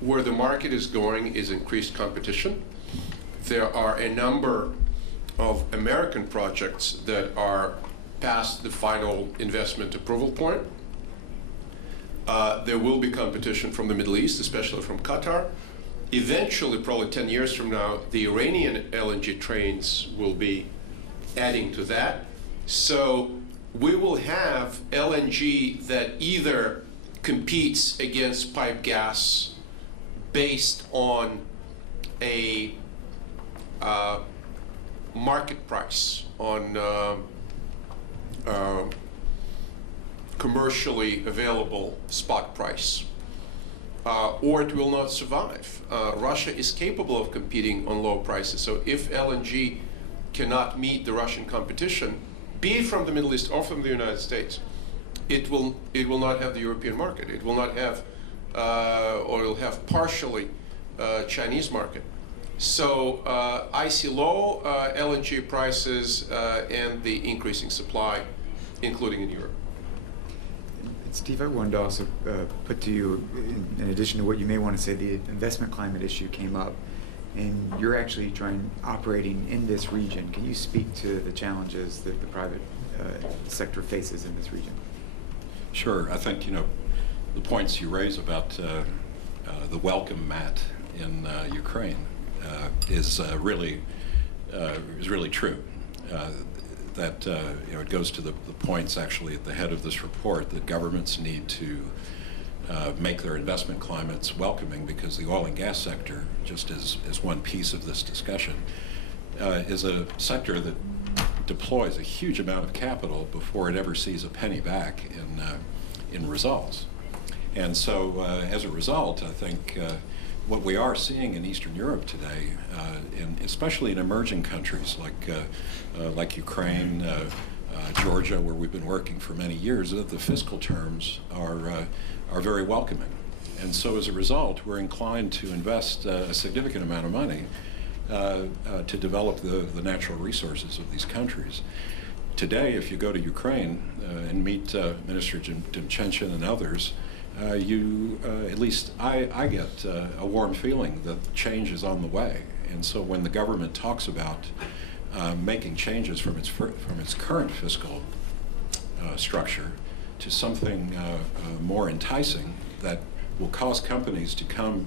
Where the market is going is increased competition. There are a number of American projects that are past the final investment approval point. There will be competition from the Middle East, especially from Qatar. Eventually, probably 10 years from now, the Iranian LNG trains will be adding to that. So we will have LNG that either competes against pipe gas based on a market price, on commercially available spot price, or it will not survive. Russia is capable of competing on low prices, so if LNG cannot meet the Russian competition, be it from the Middle East or from the United States, it will not have the European market. It will not have or it'll have partially Chinese market. So I see low LNG prices and the increasing supply, including in Europe. Steve, I wanted to also put to you, in addition to what you may want to say, the investment climate issue came up, and you're actually operating in this region. Can you speak to the challenges that the private sector faces in this region? Sure. I think, the points you raise about the welcome mat in Ukraine is really true. That it goes to the points actually at the head of this report that governments need to make their investment climates welcoming, because the oil and gas sector, just as one piece of this discussion, is a sector that deploys a huge amount of capital before it ever sees a penny back in results. And so as a result, I think what we are seeing in Eastern Europe today, especially in emerging countries like Ukraine, Georgia, where we've been working for many years, that the fiscal terms are very welcoming. And so as a result, we're inclined to invest a significant amount of money to develop the natural resources of these countries. Today, if you go to Ukraine and meet Minister Demchyshyn and others, at least I get a warm feeling that change is on the way. And so when the government talks about making changes from its current fiscal structure to something more enticing that will cause companies to come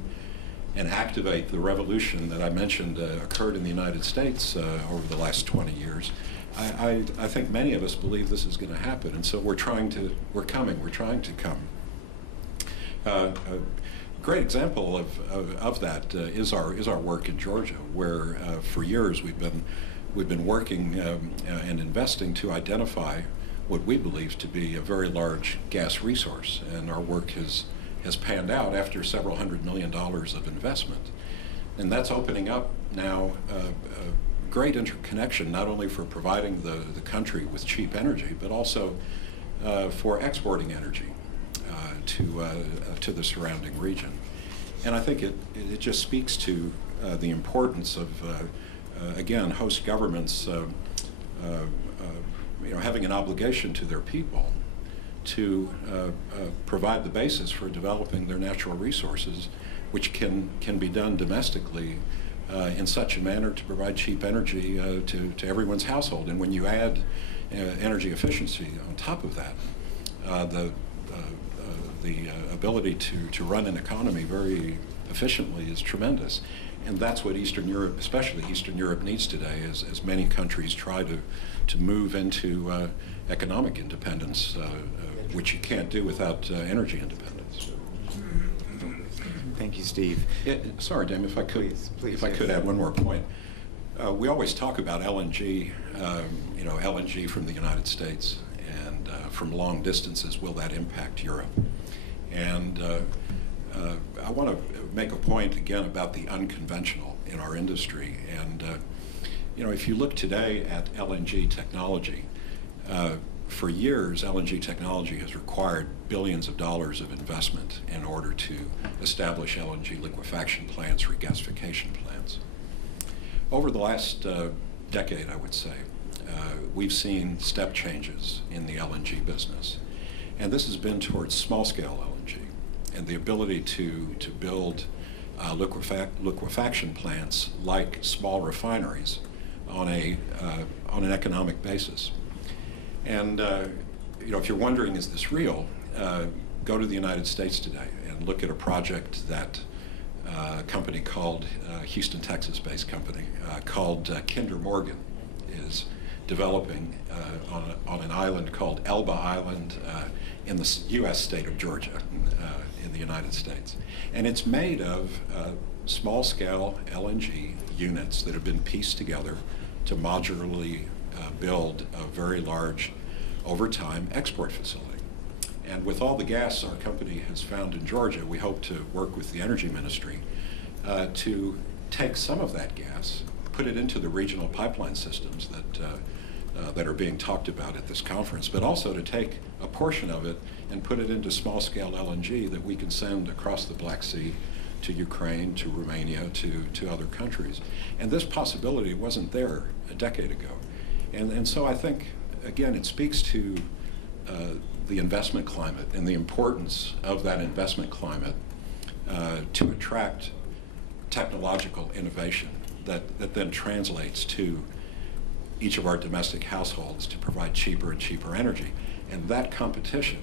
and activate the revolution that I mentioned occurred in the United States over the last 20 years, I think many of us believe this is going to happen. And so we're trying to come. A great example of that is our work in Georgia, where for years we've been working and investing to identify what we believe to be a very large gas resource, and our work has panned out after several $100 million of investment. And that's opening up now a great interconnection, not only for providing the country with cheap energy, but also for exporting energy to the surrounding region. And I think it just speaks to the importance of, again, host governments having an obligation to their people to provide the basis for developing their natural resources, which can be done domestically in such a manner to provide cheap energy to everyone's household. And when you add energy efficiency on top of that, the ability to run an economy very efficiently is tremendous. And that's what Eastern Europe, especially Eastern Europe, needs today, as many countries try to move into economic independence, which you can't do without energy independence. Thank you, Steve. Sorry, Damon, if I could, Please, if I could add one more point. We always talk about LNG, LNG from the United States, and from long distances, will that impact Europe? And I want to make a point again about the unconventional in our industry. And if you look today at LNG technology, for years LNG technology has required billions of dollars of investment in order to establish LNG liquefaction plants, regasification plants. Over the last decade, I would say, we've seen step changes in the LNG business. And this has been towards small-scale LNG and the ability to build liquefaction plants like small refineries on an economic basis. And if you're wondering, is this real, go to the United States today and look at a project that a company called, Houston, Texas-based company, called Kinder Morgan is developing on an island called Elba Island in the U.S. state of Georgia in the United States. And it's made of small-scale LNG units that have been pieced together to modularly build a very large, over time, export facility. And with all the gas our company has found in Georgia, we hope to work with the Energy Ministry to take some of that gas, put it into the regional pipeline systems that are being talked about at this conference, but also to take a portion of it and put it into small-scale LNG that we can send across the Black Sea to Ukraine, to Romania, to other countries. And this possibility wasn't there a decade ago. And so I think, again, it speaks to the investment climate and the importance of that investment climate to attract technological innovation that then translates to each of our domestic households to provide cheaper and cheaper energy. And that competition,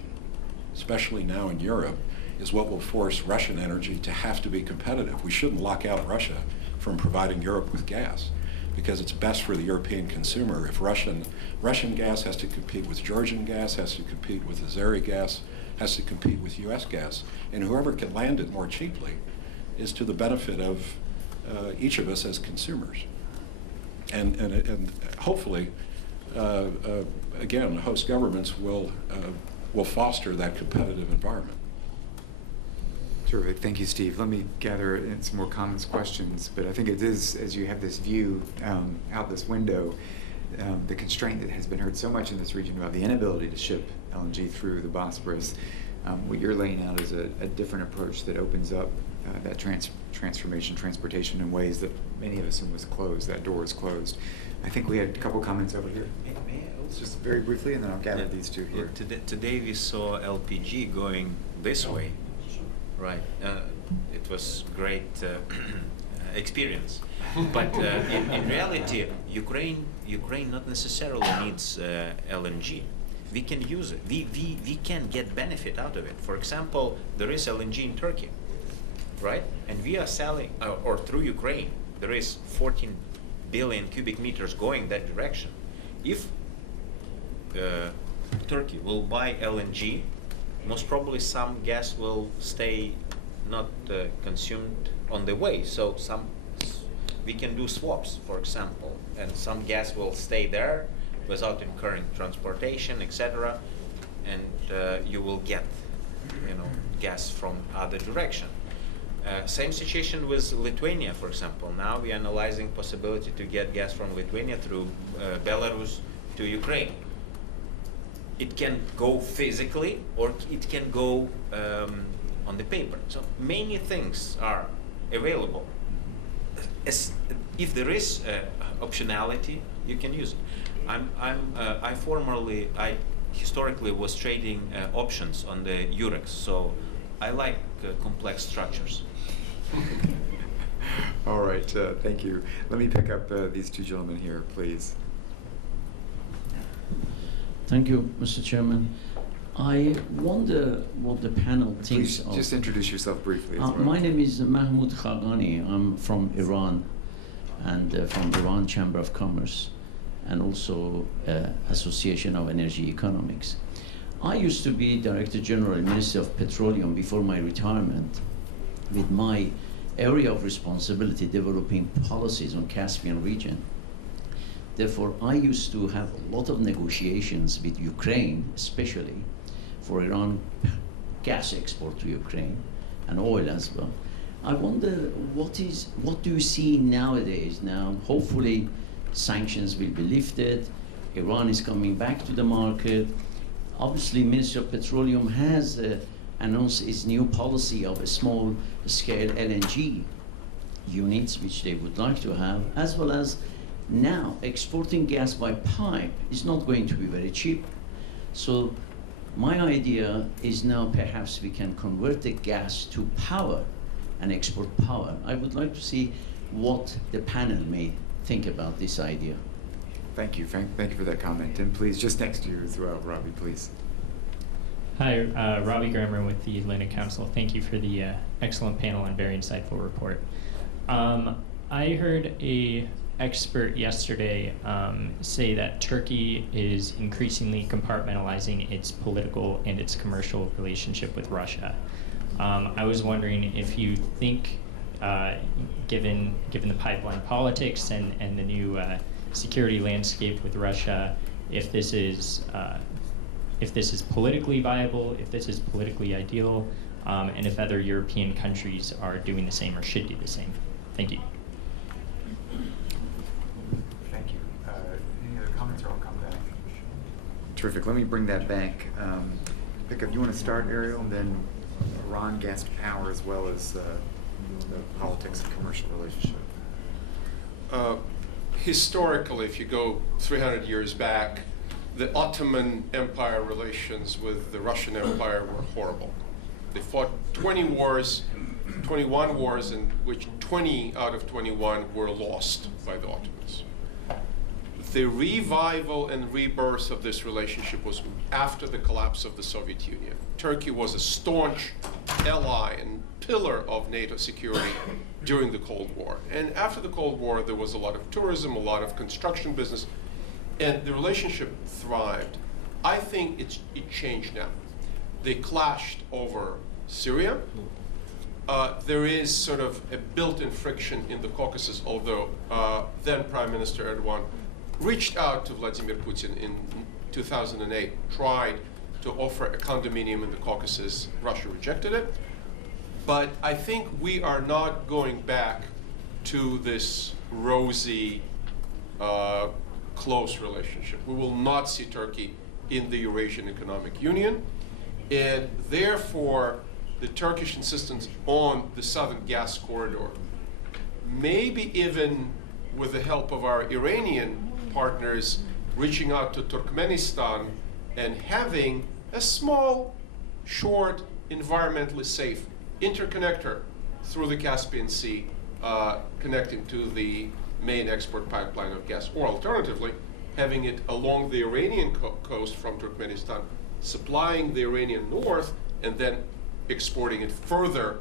especially now in Europe, is what will force Russian energy to have to be competitive. We shouldn't lock out Russia from providing Europe with gas, because it's best for the European consumer if Russian gas has to compete with Georgian gas, has to compete with Azeri gas, has to compete with US gas. And whoever can land it more cheaply is to the benefit of each of us as consumers. And hopefully, again, host governments will foster that competitive environment. Terrific. Thank you, Steve. Let me gather in some more comments, questions, but I think it is, as you have this view out this window, the constraint that has been heard so much in this region about the inability to ship LNG through the Bosporus. What you're laying out is a different approach that opens up that transportation in ways that many of us assume was closed. That door is closed. I think we had a couple comments over here. Just very briefly, and then I'll gather these two here. Today we saw LPG going this way. Right. It was great experience. But in reality, Ukraine not necessarily needs LNG. We can use it. We can get benefit out of it. For example, there is LNG in Turkey, right? And we are selling, or through Ukraine, there is 14 billion cubic meters going that direction. If Turkey will buy LNG, most probably some gas will stay not consumed on the way. So we can do swaps, for example, and some gas will stay there without incurring transportation, etc. And you will get, gas from other direction. Same situation with Lithuania, for example. Now we are analyzing possibility to get gas from Lithuania through Belarus to Ukraine. It can go physically, or it can go on the paper. So many things are available. If there is optionality, you can use it. I historically was trading options on the Eurex, so I like complex structures. All right, thank you. Let me pick up these two gentlemen here, please. Thank you, Mr. Chairman. I wonder what the panel thinks Please of... just introduce yourself briefly as well. My name is Mahmoud Khagani. I'm from Iran, and from Iran Chamber of Commerce, and also Association of Energy Economics. I used to be Director General in Ministry of Petroleum before my retirement, with my area of responsibility developing policies on Caspian region. Therefore, I used to have a lot of negotiations with Ukraine, especially for Iran gas export to Ukraine and oil as well. I wonder what do you see nowadays? Now, hopefully, sanctions will be lifted. Iran is coming back to the market. Obviously, Ministry of Petroleum has announced its new policy of a small-scale LNG units, which they would like to have, as well as now exporting gas by pipe is not going to be very cheap. So my idea is now perhaps we can convert the gas to power and export power. I would like to see what the panel may think about this idea. Thank you, Frank. Thank you for that comment. And please, just next to you as well, Robbie, please. Hi, Robbie Grammer with the Atlantic Council. Thank you for the excellent panel and very insightful report. I heard a expert yesterday say that Turkey is increasingly compartmentalizing its political and its commercial relationship with Russia. I was wondering if you think, given the pipeline politics and the new security landscape with Russia, if this is politically viable, if this is politically ideal, and if other European countries are doing the same or should do the same. Thank you. Thank you. Any other comments, or I'll come back? Terrific. Let me bring that back. Pick up. You want to start, Ariel, and then Iran, gas to power, as well as the politics and commercial relationship. Historically, if you go 300 years back, the Ottoman Empire relations with the Russian Empire were horrible. They fought 21 wars, in which 20 out of 21 were lost by the Ottomans. the revival and rebirth of this relationship was after the collapse of the Soviet Union. Turkey was a staunch ally and pillar of NATO security during the Cold War. And after the Cold War, there was a lot of tourism, a lot of construction business, and the relationship thrived. I think it changed now. They clashed over Syria. There is sort of a built-in friction in the Caucasus, although then Prime Minister Erdogan reached out to Vladimir Putin in 2008, tried to offer a condominium in the Caucasus. Russia rejected it. But I think we are not going back to this rosy, close relationship. We will not see Turkey in the Eurasian Economic Union. And therefore, the Turkish insistence on the southern gas corridor, maybe even with the help of our Iranian partners reaching out to Turkmenistan and having a small, short, environmentally safe interconnector through the Caspian Sea, connecting to the main export pipeline of gas, or alternatively, having it along the Iranian coast from Turkmenistan, supplying the Iranian north, and then exporting it further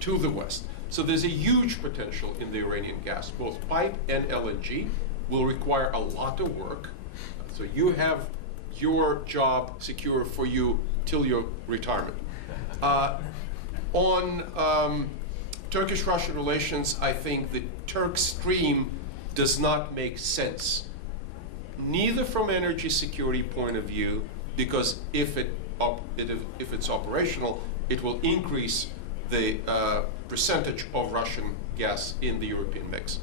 to the west. So there's a huge potential in the Iranian gas. Both pipe and LNG will require a lot of work. So you have your job secure for you till your retirement. On Turkish-Russian relations, I think the Turk Stream does not make sense, neither from energy security point of view, because if it's operational, it will increase the percentage of Russian gas in the European mix,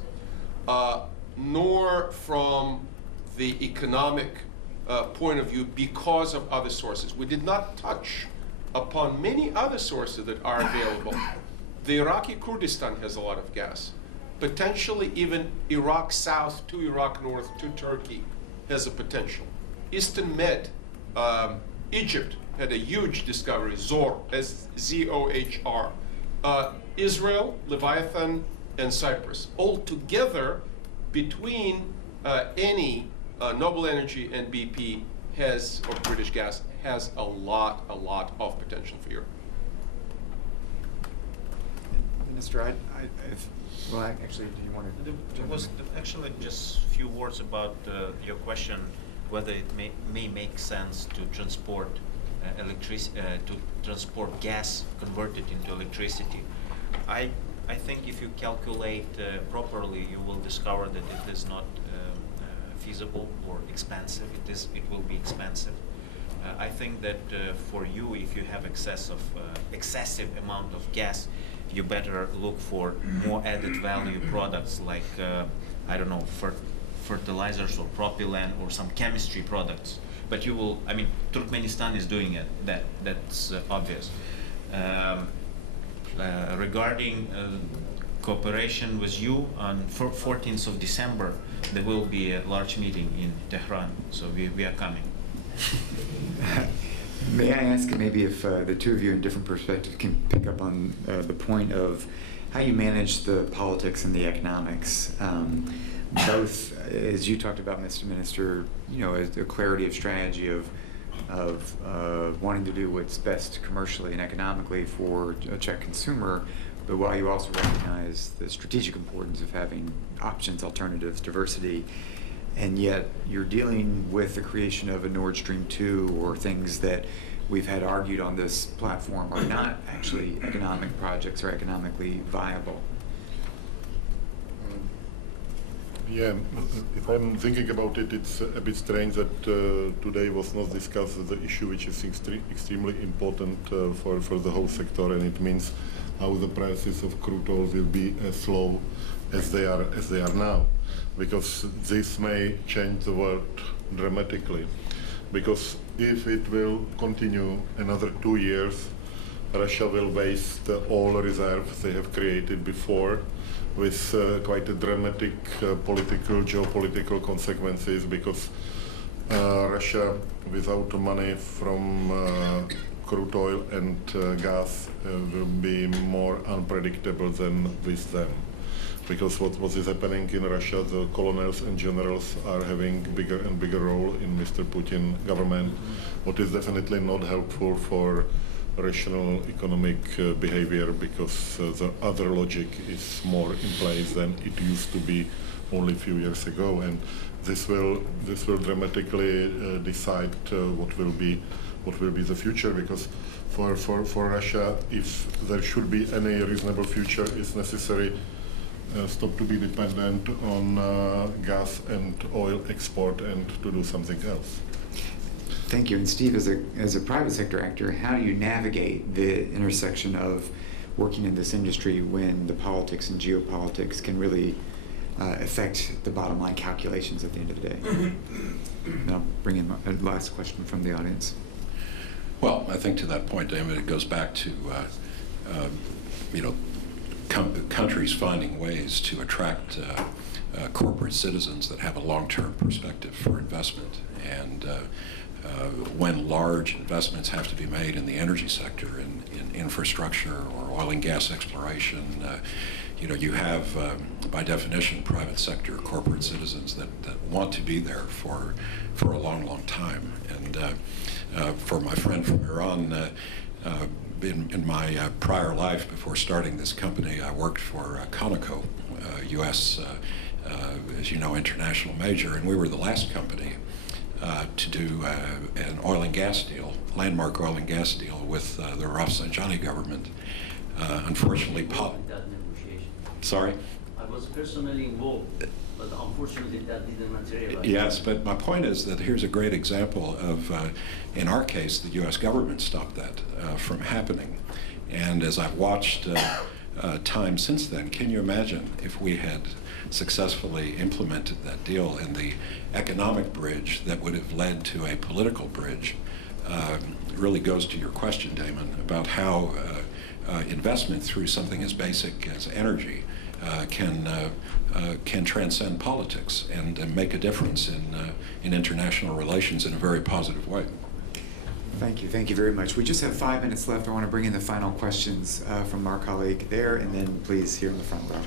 nor from the economic point of view because of other sources. We did not touch upon many other sources that are available. The Iraqi Kurdistan has a lot of gas. Potentially even Iraq South to Iraq North to Turkey has a potential. Eastern Med, Egypt had a huge discovery, Zohr, Z-O-H-R. Israel, Leviathan, and Cyprus. All together, between any Noble Energy and BP has, or British Gas, has a lot of potential for Europe. Minister, well, actually, do you want to? There was actually just a few words about your question, whether it may make sense to transport to transport gas converted into electricity. I think if you calculate properly, you will discover that it is not feasible or expensive. It will be expensive. I think that for you, if you have excessive amount of gas, you better look for more added value products like I don't know, fertilizers or propylene or some chemistry products. But you will, I mean, Turkmenistan is doing it. That's obvious. Regarding cooperation with you, on 14th of December, there will be a large meeting in Tehran, so we are coming. May I ask maybe if the two of you in different perspectives can pick up on the point of how you manage the politics and the economics? Both, as you talked about, Mr. Minister, you know, a clarity of strategy of wanting to do what's best commercially and economically for a Czech consumer, but while you also recognize the strategic importance of having options, alternatives, diversity, and yet you're dealing with the creation of a Nord Stream 2 or things that we've had argued on this platform are not actually economic projects or economically viable. Yeah, if I'm thinking about it, it's a bit strange that today was not discussed the issue which is extremely important for the whole sector, and it means how the prices of crude oil will be as low as they are now, because this may change the world dramatically. Because if it will continue another 2 years, Russia will waste all reserves they have created before, with quite a dramatic geopolitical consequences, because Russia, without money from crude oil and gas, will be more unpredictable than with them. because what is happening in Russia, the colonels and generals are having bigger and bigger role in Mr. Putin government, what is definitely not helpful for rational economic behavior, because the other logic is more in place than it used to be only a few years ago, and this will dramatically decide what will be the future, because for Russia, if there should be any reasonable future, it's necessary stop to be dependent on gas and oil export and to do something else. Thank you. And Steve, as a private sector actor, how do you navigate the intersection of working in this industry when the politics and geopolitics can really affect the bottom line calculations at the end of the day? And I'll bring in a last question from the audience. Well, I think to that point, Damon, it goes back to countries finding ways to attract corporate citizens that have a long-term perspective for investment. And when large investments have to be made in the energy sector, in infrastructure or oil and gas exploration, you have, by definition, private sector corporate citizens that want to be there for a long, long time. And for my friend from Iran, in my prior life, before starting this company, I worked for Conoco, U.S., as you know, international major, and we were the last company to do an oil and gas deal, landmark oil and gas deal with the Rafsanjani government. Unfortunately, sorry? I was personally involved, but unfortunately that didn't materialize. Yes, but my point is that here's a great example of, in our case, the U.S. government stopped that from happening. And as I've watched time since then, can you imagine if we had successfully implemented that deal, and the economic bridge that would have led to a political bridge really goes to your question, Damon, about how investment through something as basic as energy can transcend politics and make a difference in international relations in a very positive way. Thank you. Thank you very much. We just have 5 minutes left. I want to bring in the final questions from our colleague there, and then please here in the front row.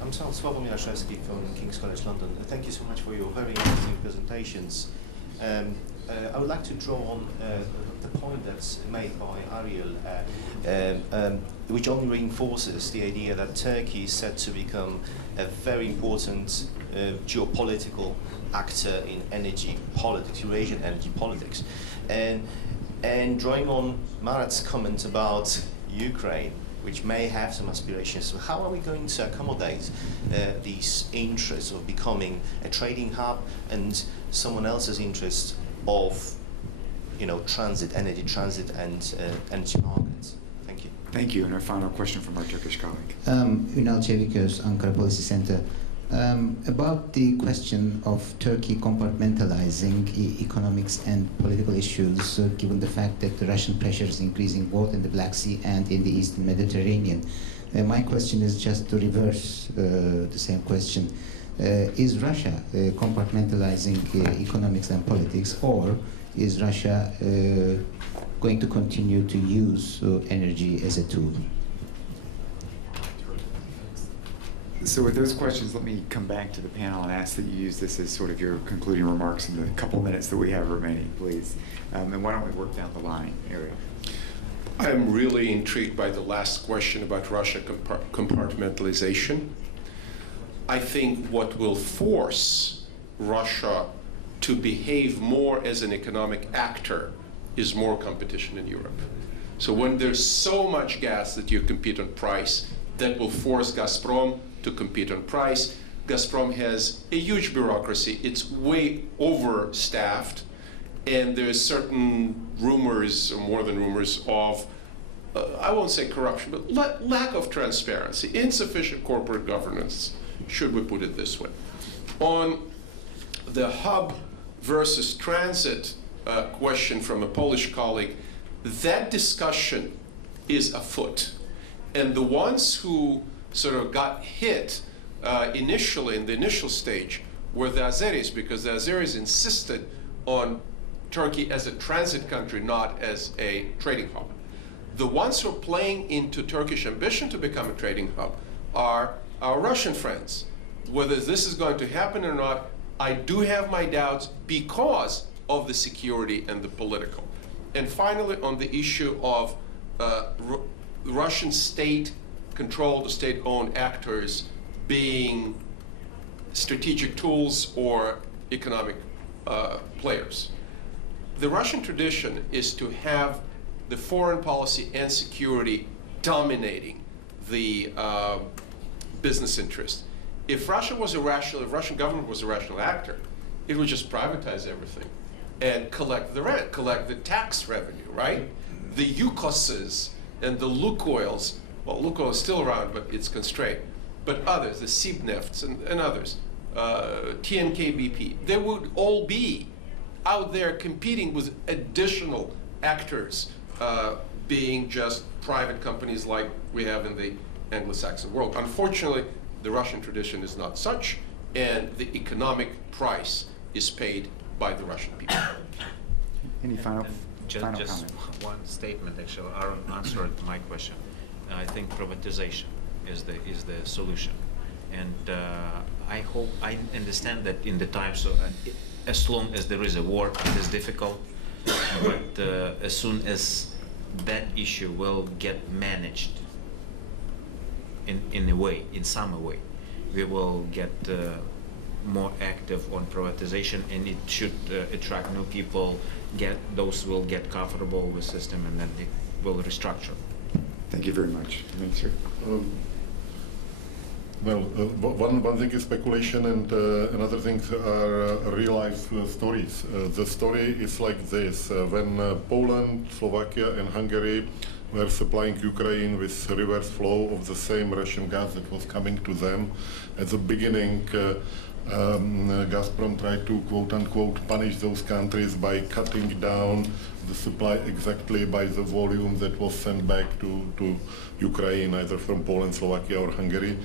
I'm Sławomir from King's College London. Thank you so much for your very interesting presentations. I would like to draw on the point that's made by Ariel, which only reinforces the idea that Turkey is set to become a very important geopolitical actor in energy politics, Eurasian energy politics. And drawing on Marat's comment about Ukraine, which may have some aspirations, so how are we going to accommodate these interests of becoming a trading hub and someone else's interest of, transit, energy transit, and energy markets? Thank you. Thank you. And our final question from our Turkish colleague. Ünal Çeviköz, Ankara Policy Center. About the question of Turkey compartmentalizing economics and political issues, given the fact that the Russian pressure is increasing both in the Black Sea and in the Eastern Mediterranean. My question is just to reverse the same question. Is Russia compartmentalizing economics and politics, or is Russia going to continue to use energy as a tool? So with those questions, let me come back to the panel and ask that you use this as sort of your concluding remarks in the couple minutes that we have remaining, please. And why don't we work down the line, Ariel? I'm really intrigued by the last question about Russia compartmentalization. I think what will force Russia to behave more as an economic actor is more competition in Europe. So when there's so much gas that you compete on price, that will force Gazprom to compete on price. Gazprom has a huge bureaucracy. It's way overstaffed, and there's certain rumors, or more than rumors, of, I won't say corruption, but lack of transparency, insufficient corporate governance, should we put it this way. On the hub versus transit question from a Polish colleague, that discussion is afoot. And the ones who sort of got hit initially, in the initial stage, were the Azeris, because the Azeris insisted on Turkey as a transit country, not as a trading hub. The ones who are playing into Turkish ambition to become a trading hub are our Russian friends. Whether this is going to happen or not, I do have my doubts because of the security and the political. And finally, on the issue of Russian state-controlled or state-owned actors being strategic tools or economic players. The Russian tradition is to have the foreign policy and security dominating the business interest. If Russia was irrational, if Russian government was a rational actor, it would just privatize everything and collect the rent, collect the tax revenue, right? The Yukoses and the Lukoils, well, Lukoil is still around, but it's constrained, but others, the Sibnefts and others, TNK-BP, they would all be out there competing with additional actors, being just private companies like we have in the Anglo-Saxon world. Unfortunately, the Russian tradition is not such, and the economic price is paid by the Russian people. Any final Just comment? one statement, actually. Aaron answered my question. I think privatization is the solution, and I understand that in the times of as long as there is a war, it is difficult. But as soon as that issue will get managed in some way, we will get more active on privatization, and it should attract new people. Those will get comfortable with the system, and then it will restructure. Thank you very much. Minister. Well, one thing is speculation, and another thing are real-life stories. The story is like this. When Poland, Slovakia, and Hungary were supplying Ukraine with reverse flow of the same Russian gas that was coming to them, at the beginning, Gazprom tried to quote-unquote punish those countries by cutting down the supply exactly by the volume that was sent back to Ukraine, either from Poland, Slovakia, or Hungary.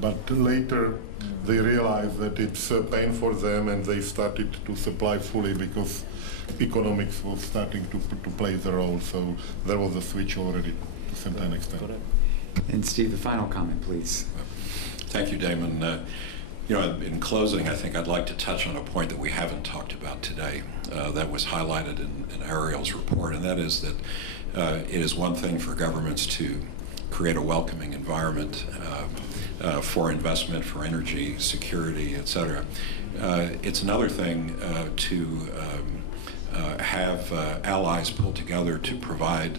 But later they realized that it's a pain for them, and they started to supply fully because economics was starting to play the role. So there was a switch already to some extent. And Steve, the final comment, please. Thank you, Damon. You know, in closing, I think I'd like to touch on a point that we haven't talked about today that was highlighted in Ariel's report, and that is that it is one thing for governments to create a welcoming environment for investment, for energy security, et cetera. It's another thing to have allies pull together to provide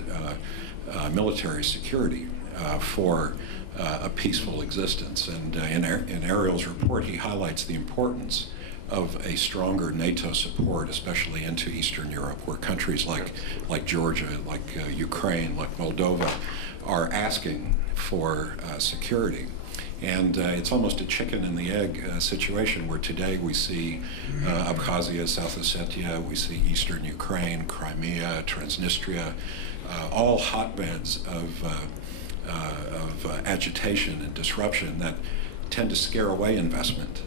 military security for a peaceful existence. And in Ariel's report, he highlights the importance of a stronger NATO support, especially into Eastern Europe, where countries like Georgia, like Ukraine, like Moldova, are asking for security. And it's almost a chicken and the egg situation, where today we see Abkhazia, South Ossetia, we see Eastern Ukraine, Crimea, Transnistria, all hotbeds of agitation and disruption that tend to scare away investment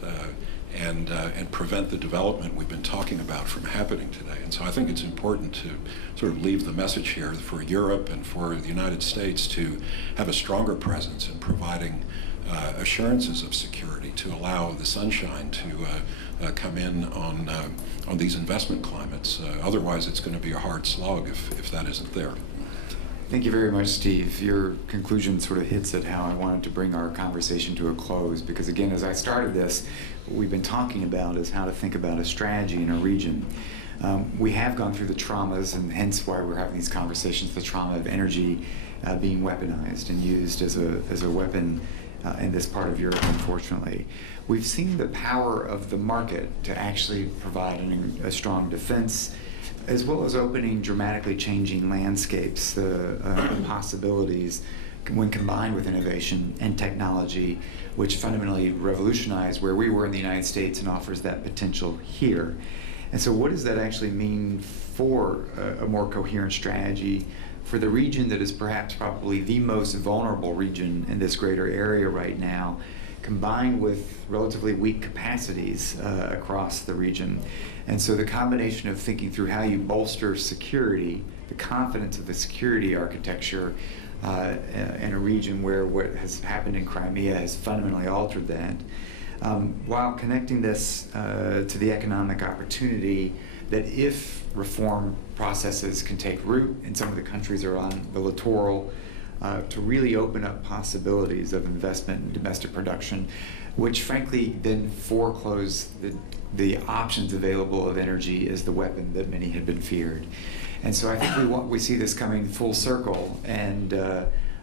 and prevent the development we've been talking about from happening today. And so I think it's important to sort of leave the message here for Europe and for the United States to have a stronger presence in providing assurances of security, to allow the sunshine to come in on these investment climates. Otherwise, it's going to be a hard slog if that isn't there. Thank you very much, Steve. Your conclusion sort of hits at how I wanted to bring our conversation to a close, because again, as I started this, what we've been talking about is how to think about a strategy in a region. We have gone through the traumas, and hence why we're having these conversations, the trauma of energy being weaponized and used as a weapon in this part of Europe, unfortunately. We've seen the power of the market to actually provide a strong defense, as well as opening dramatically changing landscapes, the possibilities when combined with innovation and technology, which fundamentally revolutionized where we were in the United States and offers that potential here. And so what does that actually mean for a more coherent strategy for the region that is perhaps probably the most vulnerable region in this greater area right now, combined with relatively weak capacities across the region? And so the combination of thinking through how you bolster security, the confidence of the security architecture, in a region where what has happened in Crimea has fundamentally altered that, while connecting this to the economic opportunity that if reform processes can take root in some of the countries around the littoral, to really open up possibilities of investment in domestic production, which frankly then foreclose the options available of energy as the weapon that many had been feared. And so I think we see this coming full circle, and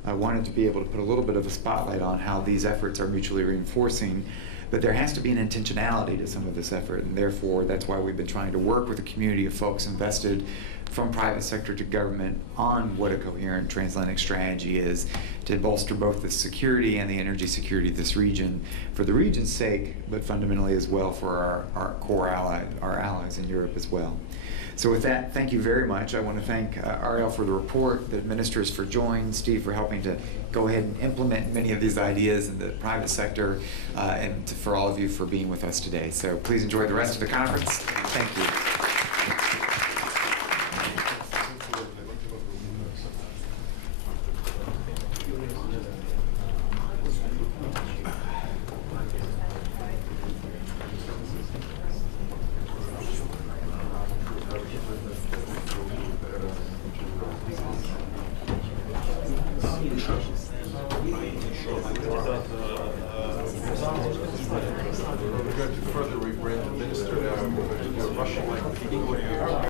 I wanted to be able to put a little bit of a spotlight on how these efforts are mutually reinforcing. But there has to be an intentionality to some of this effort, and therefore that's why we've been trying to work with a community of folks invested from private sector to government on what a coherent transatlantic strategy is to bolster both the security and the energy security of this region for the region's sake, but fundamentally as well for our core allies in Europe as well. So with that, thank you very much. I want to thank Ariel for the report, the ministers for joining, Steve for helping to go ahead and implement many of these ideas in the private sector, and for all of you for being with us today. So please enjoy the rest of the conference. Thank you. Sure.